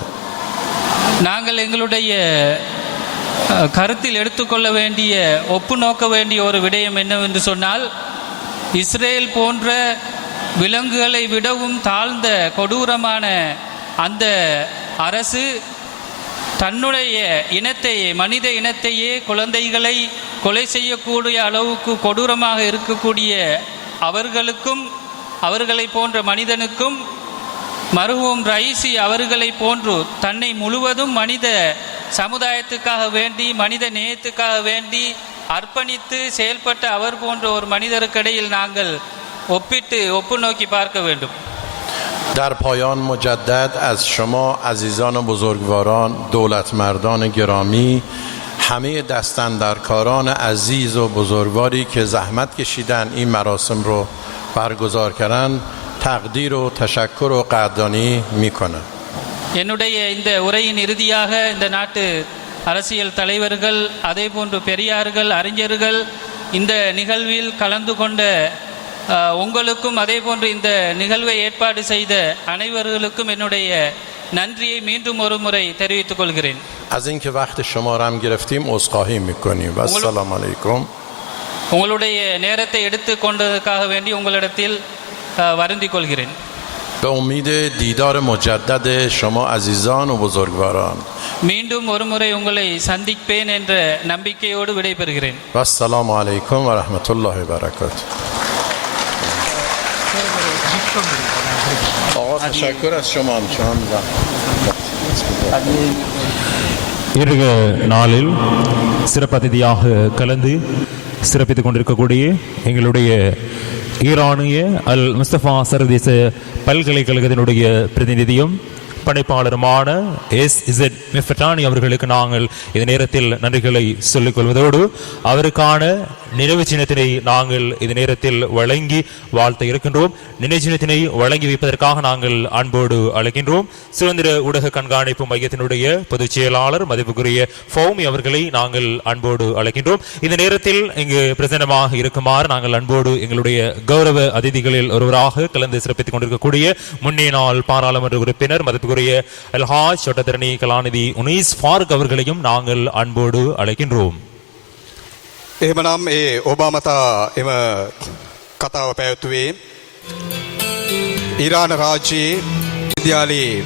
நாங்கள் எங்களுடைய கருத்தில் எடுத்துக்கொள்ள வேண்டிய ஒப்பு நோக்க வேண்டிய ஒரு விடயம் என்னவென்று சொன்னால், இஸ்ரேல் போன்ற விலங்குகளை விடவும் தாழ்ந்த கொடூரமான அந்த அரசு தன்னுடைய இனத்தையே, மனித இனத்தையே, குழந்தைகளை கொலை செய்யக்கூடிய அளவுக்கு கொடூரமாக இருக்கக்கூடிய அவர்களுக்கும், அவர்களை போன்ற மனிதனுக்கும், மருகும் ரைசி அவர்களை போன்று தன்னை முழுவதும் மனித சமுதாயத்துக்காக வேண்டி, மனித நேயத்துக்காக வேண்டி அர்ப்பணித்து செயல்பட்ட அவர் போன்ற ஒரு மனிதருக்கிடையில் நாங்கள் ஒப்பு நோக்கி பார்க்க வேண்டும். در پایان مجدد از شما عزیزان و بزرگواران، دولتمردان گرامی، همه دستاندرکاران عزیز و بزرگواری که زحمت کشیدن این مراسم رو برگزار کردن تقدیر و تشکر و قدردانی میکنم. என்னுடைய இந்த உரையின் இறுதியாக இந்த நாட்டு அரசியல் தலைவர்கள், அதே போன்று பெரியார்கள், அறிஞர்கள், இந்த நிகழ்வில் கலந்து கொண்ட உங்களுக்கும், அதே போன்று இந்த நிகழ்வை ஏற்பாடு செய்த அனைவர்களுக்கும் என்னுடைய நன்றியை மீண்டும் ஒரு முறை தெரிவித்துக் கொள்கிறேன். از اینکه وقت شما را هم گرفتیم عذرخواهی میکنیم و السلام علیکم. உங்களுடைய நேரத்தை எடுத்து கொண்டதற்காக வேண்டி உங்களிடத்தில் வருந்திக் கொள்கிறேன். به امید دیدار مجدد شما عزیزان و بزرگواران. மீண்டும் ஒரு முறை உங்களை சந்திப்பேன் என்ற நம்பிக்கையோடு விடைபெறுகிறேன். و السلام علیکم و رحمت الله و برکاته. آقا تشکر از شما همچنان. இன்றைய நாளில் சிறப்பதிதியாக கலந்து சிறப்பித்துக் கொண்டிருக்கக்கூடிய எங்களுடைய ஈரானிய அல் முஸ்தபா சர்வதேச பல்கலைக்கழகத்தினுடைய பிரதிநிதியும் படைப்பாளருமான S.Z. மிஃபட்டானி அவர்களுக்கு நாங்கள் இந்த நேரத்தில் நன்றிகளை சொல்லிக் கொள்வதோடு அவருக்கான நினைவு சின்னத்தினை நாங்கள் இந்த நேரத்தில் வழங்கி வாழ்த்த இருக்கின்றோம். நினைவு சின்னத்தினை வழங்கி வைப்பதற்காக நாங்கள் அன்போடு அழைக்கின்றோம். சுதந்திர ஊடக கண்காணிப்பு மையத்தினுடைய பொதுச் செயலாளர் மதிப்புக்குரிய ஃபௌமி அவர்களை நாங்கள் அன்போடு அழைக்கின்றோம். இந்த நேரத்தில் இங்கு பிரசன்னமாக இருக்குமாறு நாங்கள் அன்போடு எங்களுடைய கௌரவ அதிதிகளில் ஒருவராக கலந்து சிறப்பித்துக் கொண்டிருக்கக்கூடிய முன்னே நாள் பாராளுமன்ற உறுப்பினர் மதிப்பு மதிப்புக்குரிய அல்ஹாஜ் சட்டத்தரணி கலாநிதி உனீஸ் ஃபாரூக் அவர்களையும் நாங்கள் அன்போடு அழைக்கின்றோம். එහෙමනම් ඒ ඔබාමතා එම කතාව පැවැත්වුවේ ඉරාන රාජ්‍යයේ විද්‍යාලයේ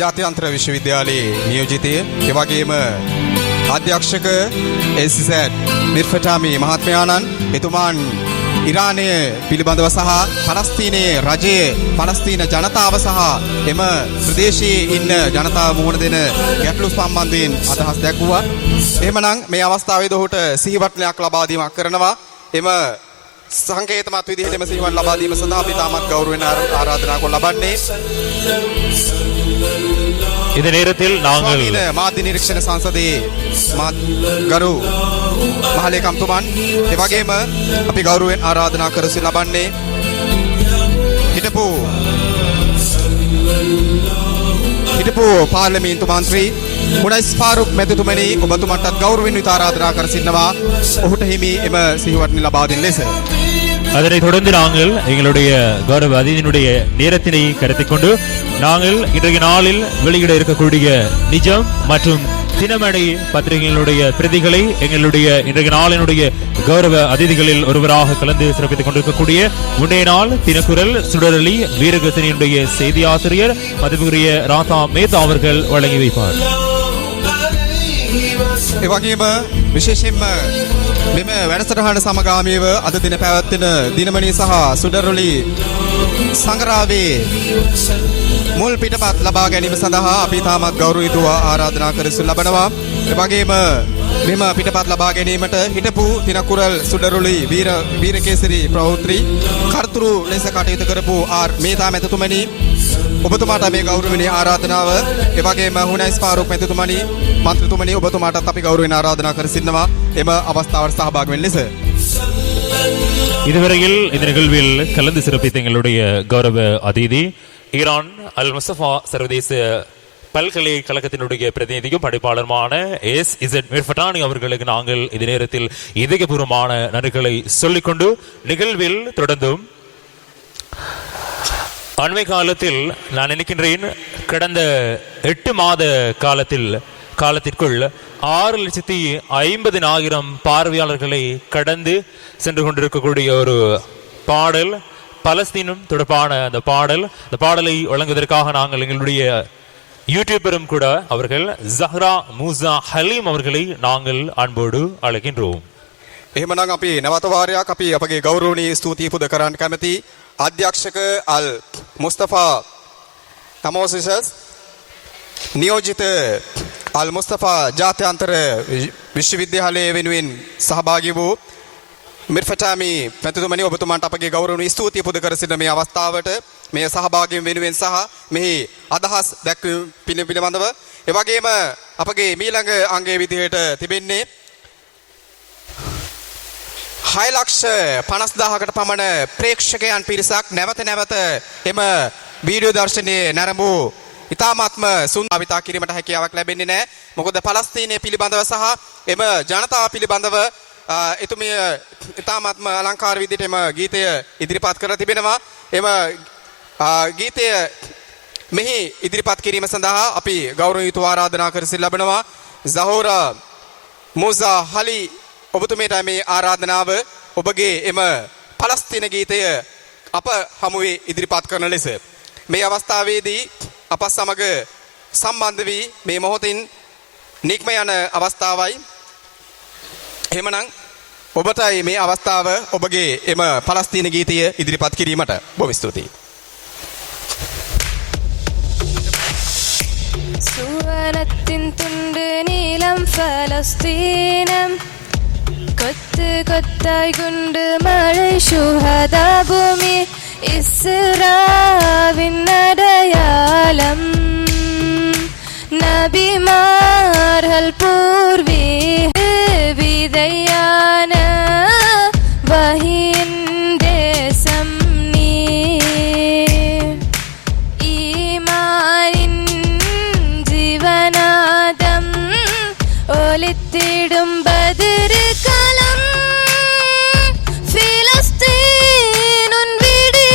ජාත්‍යන්තර විශ්වවිද්‍යාලයේ නියෝජිතය එවැගේම අධ්‍යක්ෂක එස්.සැඩ් මිර්ෆටාමි මහත්මයාණන් එතුමාන් ඉරානය පිළිබඳව සහ පලස්තීනයේ රජයේ පලස්තීන ජනතාව සහ එම ප්‍රදේශයේ ඉන්න ජනතාව මුහුණ දෙන ගැටලු සම්බන්ධයෙන් අදහස් දැක්වුවා. එහෙමනම් මේ අවස්ථාවේදී ඔහුට සිහිවටනයක් ලබා දීමක් කරනවා. එම සංකේතමත් විදිහට එම සිහිවටන ලබා දීම සඳහා අපි තාමත් ගෞරවයෙන් ආරාධනා කරන ලබන්නේ. இந்த நேரத்தில் நாங்கள் මාධ්‍ය නිරීක්ෂණ සංසදයේ ගරු මහලේකම්තුමන් එවැගේම අපි ගෞරවයෙන් ආරාධනා කර සිට ලබන්නේ හිටපු පාර්ලිමේන්තු මන්ත්‍රී උනයිස් ෆාරූක් මැතිතුමනි ඔබතුමන්ටත් ගෞරවයෙන් ආරාධනා කර සිටිනවා ඔහුට හිමි එම සිහිවටන ලබා දෙන ලෙස. அதனைத் தொடர்ந்து நாங்கள் எங்களுடைய கௌரவ அதிதியினுடைய நேரத்தினை கருத்தில் கொண்டு நாங்கள் இன்றைய நாளில் வெளியிட இருக்கக்கூடிய நிஜம் மற்றும் தினமணி பத்திரிகைகளுடைய பிரதிகளை எங்களுடைய இன்றைய நாளினுடைய கௌரவ அதிதிகளில் ஒருவராக கலந்து சிறப்பித்துக் கொண்டிருக்கக்கூடிய முன்னைய நாள் தினக்குரல் சுடரொலி வீரகசனியுடைய செய்தி ஆசிரியர் மதிப்புக்குரிய ராதா மேத்தா அவர்கள் வழங்கி வைப்பார். එවැගේම විශේෂයෙන්ම මෙම වැඩසටහන සමගාමීව අද දින පැවැත්වෙන දිනමණී සහ සුඩරොලි සංග්‍රහයේ මුල් පිටපත් ලබා ගැනීම සඳහා අපි තාමත් ගෞරවීතුව ආරාධනා කර සිට ලබනවා. එවැගේම මෙම පිටපත් ලබා ගැනීමට හිටපු තිනකුරල් සුඩරොලි වීරකේසරි ප්‍රවෘත්ති කර්තෘ ලෙස කටයුතු කරපු මේතා මැතිතුමනි ඔබතුමාට මේ ගෞරවණීය ආරාධනාව එවැගේම හුනයිස් ෆාරූක් මැතිතුමනි මන්ත්‍රීතුමනි ඔබතුමාටත් අපි ගෞරවයෙන් ආරාධනා කර සිටිනවා එම අවස්ථාවට සහභාගී වෙන්න ලෙස. இதுவரையில் இந்த நிகழ்வில் கலந்து சிறப்பித்த எங்களுடைய கௌரவ அதிதி ஈரான் அல் முஸ்தபா சர்வதேச பல்கலைக்கழகத்தினுடைய பிரதிநிதியும் படைப்பாளருமான எஸ்.இசட் மிர்ஃபட்டானி அவர்களுக்கு நாங்கள் இந்த நேரத்தில் இதயபூர்வமான நன்றிகளை சொல்லிக்கொண்டு நிகழ்வில் தொடர்ந்தும் அண்மை காலத்தில் நான் நினைக்கின்றேன் கடந்த 8 மாத காலத்திற்குள் 6,50,000 பார்வையாளர்களை கடந்து சென்று கொண்டிருக்கக்கூடிய ஒரு பாடல் பலஸ்தீனம் தொடர்பான அந்த பாடலை வழங்குவதற்காக நாங்கள் எங்களுடைய யூடியூபரும் கூட அவர்கள் ஜஹ்ரா மூசா ஹலீம் அவர்களை நாங்கள் அன்போடு அழைக்கின்றோம். එහෙමනම් අපි නැවත වාරයක් අපි අපගේ ගෞරවනීය ස්තුතිය පුද කරන්න කැමැති අධ්‍යක්ෂක අල් මුස්තෆා තමෝසිසස් නියෝජිත අල් මුස්තෆා ජාත්‍යන්තර විශ්වවිද්‍යාලය වෙනුවෙන් සහභාගී වූ මිර්ෆටාමි මැතිතුමනි ඔබතුමාට අපගේ ගෞරවනීය ස්තුතිය පුද කර සිටින මේ අවස්ථාවට මේ සහභාගී වෙනුවෙන් සහ මෙහි අදහස් දැක්වීම පිළිබඳව එවැගේම අපගේ මීළඟ අංගයේ විදිහට තිබෙන්නේ 6,50,000කට පමණ ප්‍රේක්ෂකයන් පිරිසක් නැවත එම වීඩියෝ දර්ශනයේ නැරඹු ඉතාමත්ම සුන්දරවිතා කිරීමට හැකියාවක් ලැබෙන්නේ නැහැ. මොකද පලස්තීනය පිළිබඳව සහ එම ජනතාව පිළිබඳව එතුමිය ඉතාමත්ම අලංකාර විදිහට එම ගීතය ඉදිරිපත් කර තිබෙනවා. එම ගීතය මෙහි ඉදිරිපත් කිරීම සඳහා අපි ගෞරවණීය ආරාධනා කර සිට ලබනවා. ज़හෝරා මූසා හලි ඔබතුමීට මේ ආරාධනාව ඔබගේ එම පලස්තීන ගීතය අප හමුවේ ඉදිරිපත් කරන ලෙස මේ අවස්ථාවේදී අප සමග සම්බන්ධ වී මේ මොහොතින් නික්ම යන අවස්ථාවයි. එහෙමනම් ඔබටයි මේ අවස්ථාව ඔබගේ එම පලස්තීන ගීතය ඉදිරිපත් කිරීමට බොහොම ස්තුතියි. സുവനത്തിൻ തുണ്ട് നീലം ഫലസ്തീനം കൊത്ത് കൊത്തായി കൊണ്ട് മഴ ശുഹദാ ഭൂമി ഇസ്രാവിൻ അടയാളം നബിമാർഹൽ പൂർവീക വിതയാണ് വഹിൻ ദേശം നീ ഈമാനിൻ ജീവനാദം ഒലിത്തിടും ബദർ കലം ഫിലിസ്തീനുൻ വിടിയലക്കായി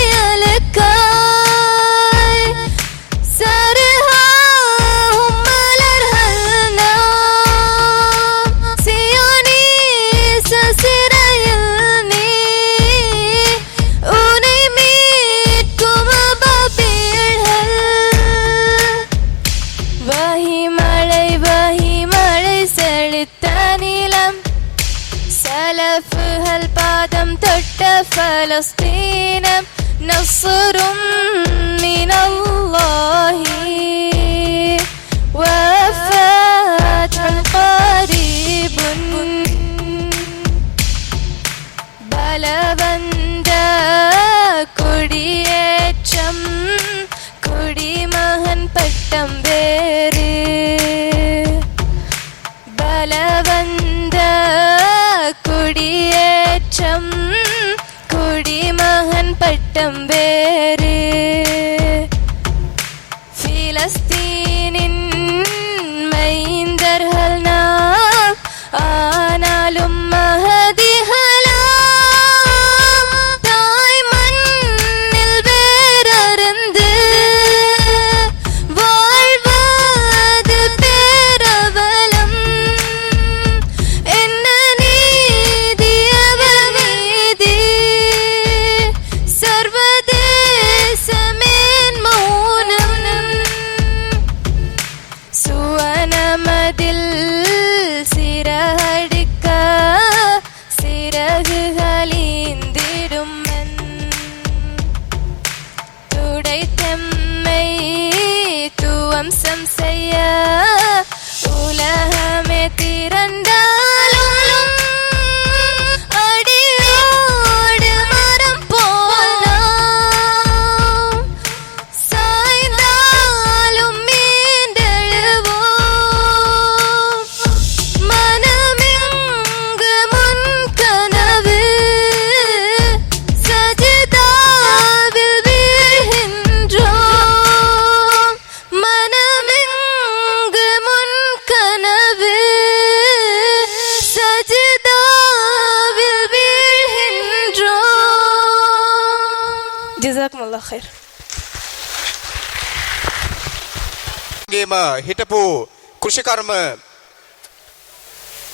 فلسطين نصر من الله وفتح قريب ബലവന്ത കൊടിയേറ്റം കുടിമകൻ പട്ടം പേര് ബലവന്ത കൊടിയേറ്റം കുടിമകൻ പട്ടം പേര് ഫിലസ്തീനിൻ மைந்தர்கள் நாம் ஆனாலும் மகதிகளாம் தாய் மண்ணில் வேரறுந்து வாழ்வது பேரவலம் என்ன நீதி அவர் மீது சர்வதேசமேன் மௌனம் சுவனமதில் சிறகடிக்க சிறகுகளீந்திடும் துடைத்தெம்மை துவம்சம் செய்ய உலகமே திரண்டாலும் அடியோடு மரம் போல் நாம் சாய்ந்தாலும் மீண்டெழுவோம் மனமெங்கு முன் கனவு சஜிதாவில் வீழ்கின்றோம் மனமெங்கு முன் கனவு சஜிதாவில் வீழ்கின்றோம் ஜஸாக்குமுல்லாஹ் ഖൈർ ගේම හිටපු කෘෂිකර්ම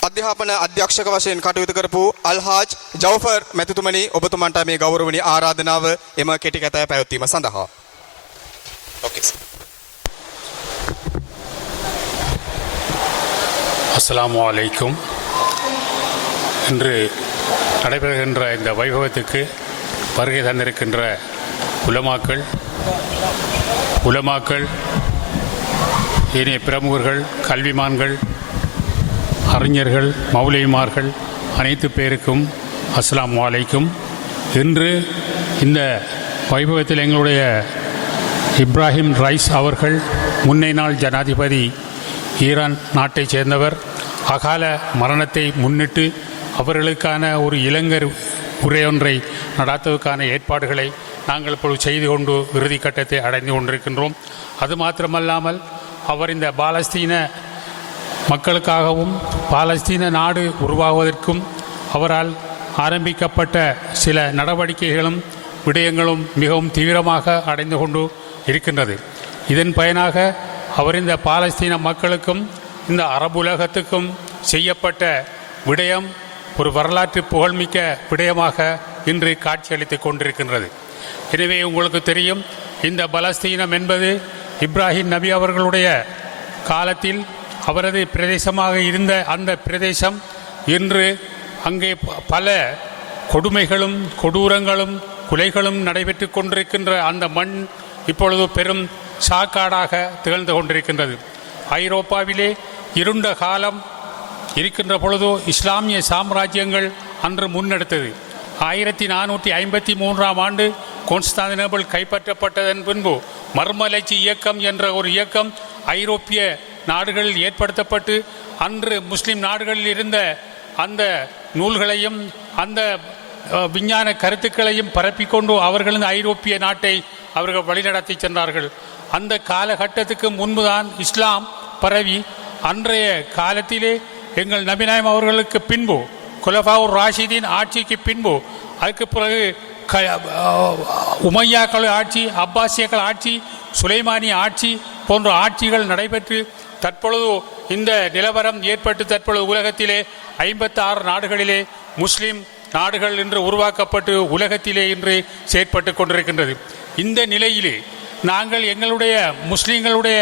අධ්‍යාපන අධ්‍යක්ෂක වශයෙන් කටයුතු කරපු අල්හාජ් ජවෆර් මැතිතුමනි ඔබතුමන්ට මේ ගෞරවනීය ආරාධනාව එම කෙටි කතාව පැවැත්වීම සඳහා. ඕකේ. அஸ்ஸலாமு அலைக்கும். இன்று நடைபெறுகின்ற இந்த வைபவத்துக்கு வருகை தந்திருக்கின்ற உலமாக்கள் ஏனைய பிரமுகர்கள், கல்விமான்கள், அறிஞர்கள், மௌலிமார்கள் அனைத்து பேருக்கும் அஸ்ஸலாமு அலைக்கும். இன்று இந்த வைபவத்தில் எங்களுடைய இப்ராஹிம் ரைஸ் அவர்கள் முன்னை நாள் ஜனாதிபதி ஈரான் நாட்டைச் சேர்ந்தவர் அகால மரணத்தை முன்னிட்டு அவர்களுக்கான ஒரு இளைஞர் உரையொன்றை நடாத்துவதற்கான ஏற்பாடுகளை நாங்கள் இப்பொழுது செய்து கொண்டு இறுதி கட்டத்தை அடைந்து கொண்டிருக்கின்றோம். அது மாத்திரமல்லாமல் அவர் இந்த பாலஸ்தீன மக்களுக்காகவும் பாலஸ்தீன நாடு உருவாகுவதற்கும் அவரால் ஆரம்பிக்கப்பட்ட சில நடவடிக்கைகளும் விடயங்களும் மிகவும் தீவிரமாக அடைந்து கொண்டு இருக்கின்றது. இதன் பயனாக அவர் இந்த பாலஸ்தீன மக்களுக்கும் இந்த அரபுலகத்துக்கும் செய்யப்பட்ட விடயம் ஒரு வரலாற்று புகழ்மிக்க விடயமாக இன்று காட்சியளித்து கொண்டிருக்கின்றது. எனவே உங்களுக்கு தெரியும், இந்த பலஸ்தீனம் என்பது இப்ராஹிம் நபி அவர்களுடைய காலத்தில் அவரது பிரதேசமாக இருந்த அந்த பிரதேசம் இன்று அங்கே பல கொடுமைகளும் கொடூரங்களும் கொலைகளும் நடைபெற்று கொண்டிருக்கின்ற அந்த மண் இப்பொழுது பெரும் சாக்காடாக திகழ்ந்து கொண்டிருக்கின்றது. ஐரோப்பாவிலே இருண்ட காலம் இருக்கின்ற பொழுது இஸ்லாமிய சாம்ராஜ்யங்கள் அன்று முன்னெடுத்தது. 1453ஆம் ஆண்டு கான்ஸ்டாந்தினோபிள் கைப்பற்றப்பட்டதன் பின்பு மறுமலர்ச்சி இயக்கம் என்ற ஒரு இயக்கம் ஐரோப்பிய நாடுகளில் ஏற்படுத்தப்பட்டு அன்று முஸ்லிம் நாடுகளில் இருந்த அந்த நூல்களையும் அந்த விஞ்ஞான கருத்துக்களையும் பரப்பிக்கொண்டு அவர்கள் இந்த ஐரோப்பிய நாட்டை அவர்கள் வழிநடத்தி சென்றார்கள். அந்த காலகட்டத்துக்கு முன்புதான் இஸ்லாம் பரவி அன்றைய காலத்திலே எங்கள் நபிநாயம் அவர்களுக்கு பின்பு குலஃபாவுர் ராஷிதீன் ஆட்சிக்கு பின்பு அதுக்கு பிறகு உமையாக்கள் ஆட்சி, அப்பாசியக்கள் ஆட்சி, சுலைமானிய ஆட்சி போன்ற ஆட்சிகள் நடைபெற்று தற்பொழுது இந்த நிலவரம் ஏற்பட்டு தற்பொழுது உலகத்திலே 56 நாடுகளிலே முஸ்லிம் நாடுகள் என்று உருவாக்கப்பட்டு உலகத்திலே இன்று செயற்பட்டு கொண்டிருக்கின்றது. இந்த நிலையிலே நாங்கள் எங்களுடைய முஸ்லிம்களுடைய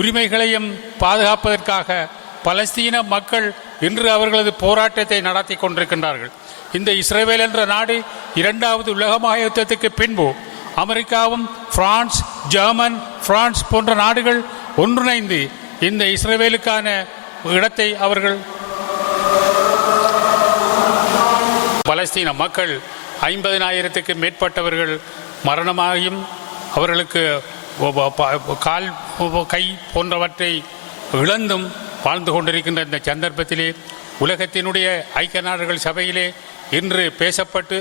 உரிமைகளையும் பாதுகாப்பதற்காக பலஸ்தீன மக்கள் இன்று அவர்களது போராட்டத்தை நடத்தி கொண்டிருக்கின்றார்கள். இந்த இஸ்ரேல் என்ற நாடு இரண்டாவது உலக மகாயுத்தத்துக்கு பின்பு அமெரிக்காவும் பிரான்ஸ், ஜெர்மன், பிரான்ஸ் போன்ற நாடுகள் ஒன்றிணைந்து இந்த இஸ்ரேலுக்கான இடத்தை அவர்கள் பலஸ்தீன மக்கள் 50,000க்கு மேற்பட்டவர்கள் மரணமாகியும் அவர்களுக்கு கால் கை போன்றவற்றை இழந்தும் வாழ்ந்து கொண்டிருக்கின்ற இந்த சந்தர்ப்பத்திலே உலகத்தினுடைய ஐக்கிய நாடுகள் சபையிலே இன்று பேசப்பட்டு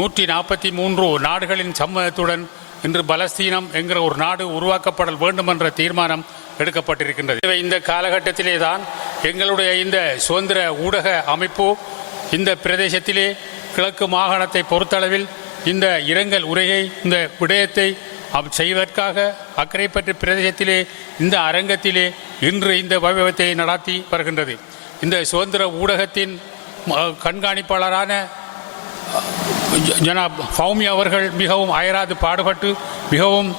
143 நாடுகளின் சம்மதத்துடன் இன்று பலஸ்தீனம் என்கிற ஒரு நாடு உருவாக்கப்பட வேண்டும் என்ற தீர்மானம் எடுக்கப்பட்டிருக்கின்றது. இந்த காலகட்டத்திலே தான் எங்களுடைய இந்த சுதந்திர ஊடக அமைப்பு இந்த பிரதேசத்திலே கிழக்கு மாகாணத்தை பொறுத்தளவில் இந்த இரங்கல் உரையை இந்த விடயத்தை செய்வதற்காக அக்கரைப்பற்று பிரதேசத்திலே இந்த அரங்கத்திலே இன்று இந்த வைபவத்தை நடாத்தி வருகின்றது. இந்த சுதந்திர ஊடகத்தின் கண்காணிப்பாளரான ஜனாப் ஃபௌமி அவர்கள் மிகவும் அயராது பாடுபட்டு மிகவும்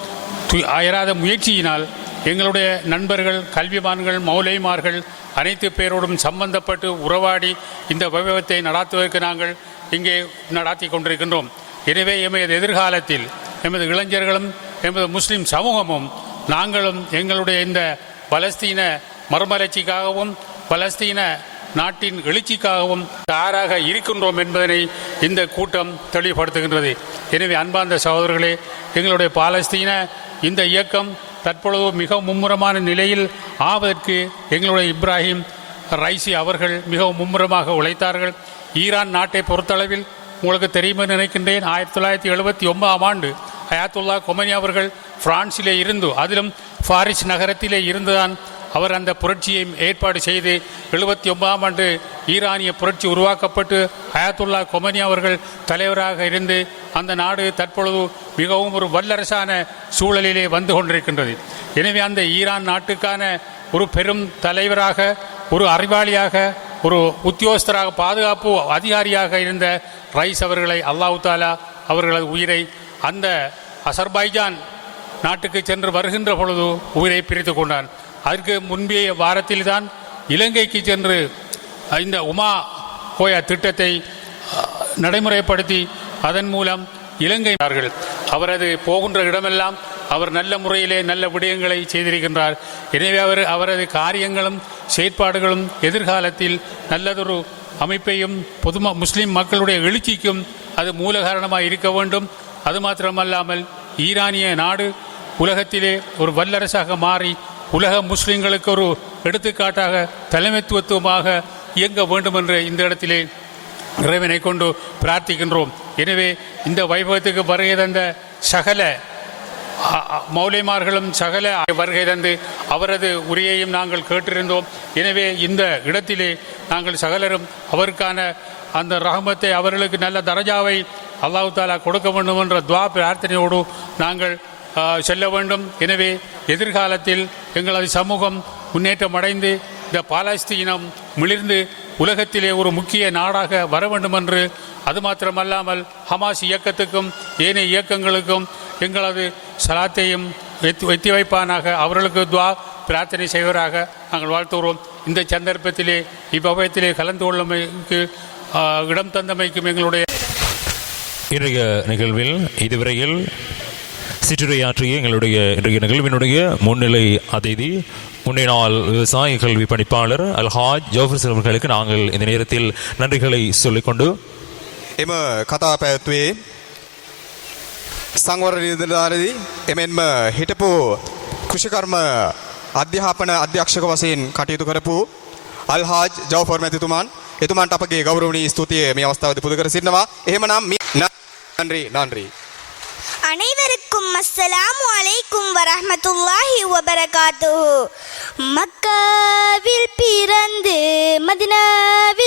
அயராத முயற்சியினால் எங்களுடைய நண்பர்கள், கல்விமான்கள், மௌலைமார்கள் அனைத்து பேரோடும் சம்பந்தப்பட்டு உறவாடி இந்த வைபவத்தை நடாத்துவதற்கு நாங்கள் இங்கே நடாத்தி கொண்டிருக்கின்றோம். எனவே எமது எதிர்காலத்தில் எமது இளைஞர்களும் எமது முஸ்லிம் சமூகமும் நாங்களும் எங்களுடைய இந்த பலஸ்தீன மறுமலர்ச்சிக்காகவும் பலஸ்தீன நாட்டின் எழுச்சிக்காகவும் தயாராக இருக்கின்றோம் என்பதனை இந்த கூட்டம் தெளிவுபடுத்துகின்றது. எனவே அன்பார்ந்த சகோதரர்களே, எங்களுடைய பாலஸ்தீன இந்த இயக்கம் தற்பொழுது மிக மும்முரமான நிலையில் ஆவதற்கு எங்களுடைய இப்ராஹிம் ரைசி அவர்கள் மிகவும் மும்முரமாக உழைத்தார்கள். ஈரான் நாட்டை பொறுத்தளவில் உங்களுக்கு தெரியுமா நினைக்கின்றேன், 1979ஆம் ஆண்டு அயாத்துல்லா கொமனி அவர்கள் பிரான்சிலே இருந்து, அதிலும் பாரிஸ் நகரத்திலே இருந்துதான் அவர் அந்த புரட்சியை ஏற்பாடு செய்து 79ஆம் ஆண்டு ஈரானிய புரட்சி உருவாக்கப்பட்டு அயாத்துல்லா கொமனி அவர்கள் தலைவராக இருந்து அந்த நாடு தற்பொழுது மிகவும் ஒரு வல்லரசான சூழலிலே வந்து கொண்டிருக்கின்றது. எனவே அந்த ஈரான் நாட்டுக்கான ஒரு பெரும் தலைவராக, ஒரு அறிவாளியாக, ஒரு உத்தியோகஸ்தராக, பாதுகாப்பு அதிகாரியாக இருந்த ரைஸ் அவர்களை அல்லாஹ் தாலா அவர்களது உயிரை அந்த அசர்பைஜான் நாட்டுக்கு சென்று வருகின்ற பொழுது உயிரை பிரித்து கொண்டான். அதற்கு முன்பே வாரத்தில் தான் இலங்கைக்கு சென்று இந்த உமா கோயா திட்டத்தை நடைமுறைப்படுத்தி அதன் மூலம் இலங்கை அவரது போகின்ற இடமெல்லாம் அவர் நல்ல முறையிலே நல்ல விடயங்களை செய்திருக்கின்றார். எனவே அவரது காரியங்களும் செயற்பாடுகளும் எதிர்காலத்தில் நல்லதொரு அமைப்பையும் முஸ்லிம் மக்களுடைய எழுச்சிக்கும் அது மூல காரணமாக இருக்க வேண்டும். அது மாத்திரமல்லாமல் ஈரானிய நாடு உலகத்திலே ஒரு வல்லரசாக மாறி உலக முஸ்லிம்களுக்கு ஒரு எடுத்துக்காட்டாக தலைமைத்துவத்துவமாக இயங்க வேண்டும் என்று இந்த இடத்திலே இறைவனை கொண்டு பிரார்த்திக்கின்றோம். எனவே இந்த வைபவத்துக்கு வருகை தந்த சகல மௌலைமார்களும் சகல வருகை தந்து அவரது உரையையும் நாங்கள் கேட்டிருந்தோம். எனவே இந்த இடத்திலே நாங்கள் சகலரும் அவருக்கான அந்த ரஹமத்தை, அவர்களுக்கு நல்ல தரஜாவை அல்லாஹ் தாலா கொடுக்க வேண்டும் என்ற துவா பிரார்த்தனையோடு நாங்கள் செல்ல வேண்டும். எனவே எதிர்காலத்தில் எங்களது சமூகம் முன்னேற்றம் அடைந்து இந்த பாலஸ்தீனம் மிளிர்ந்து உலகத்திலே ஒரு முக்கிய நாடாக வர வேண்டும் என்று, அது மாத்திரமல்லாமல் ஹமாஸ் இயக்கத்துக்கும் ஏனைய இயக்கங்களுக்கும் எங்களது சலாத்தையும் எத்தி வைப்பானாக, அவர்களுக்கு துவா பிரார்த்தனை செய்வராக நாங்கள் வாழ்த்துகிறோம். இந்த சந்தர்ப்பத்திலே இவ்வபயத்திலே கலந்து கொள்ளமைக்கு இடம் தந்தமைக்கும் எங்களுடைய இன்றைய நிகழ்வில் இதுவரையில் சிற்றுரையாற்றிய எங்களுடைய இன்றைய நிகழ்வினுடைய முன்னிலை அதிதி முன்னைய நாள் விவசாய கல்வி பணிப்பாளர் அல்ஹாஜ் ஜோஃபர் அவர்களுக்கு நாங்கள் இந்த நேரத்தில் நன்றிகளை சொல்லிக்கொண்டு එම කතා පැවැත්වේ සංවර නිලධාරී එමෙන්ම හිටපු කෘෂිකර්ම අධ්‍යාපන අධ්‍යක්ෂක වශයෙන් කටයුතු කරපු අල්හාජ් ජවෆර් මැතිතුමන්, එතුමන්ට අපගේ ගෞරවනීය ස්තුතිය මේ අවස්ථාවේදී පුද කර සිටිනවා. එහෙමනම් நன்றி. அனைவருக்கும் அஸ்ஸலாமு அலைக்கும் வரஹ்மத்துல்லாஹி வபரகாத்துஹு. மக்காவில் பிறந்து மதினாவில்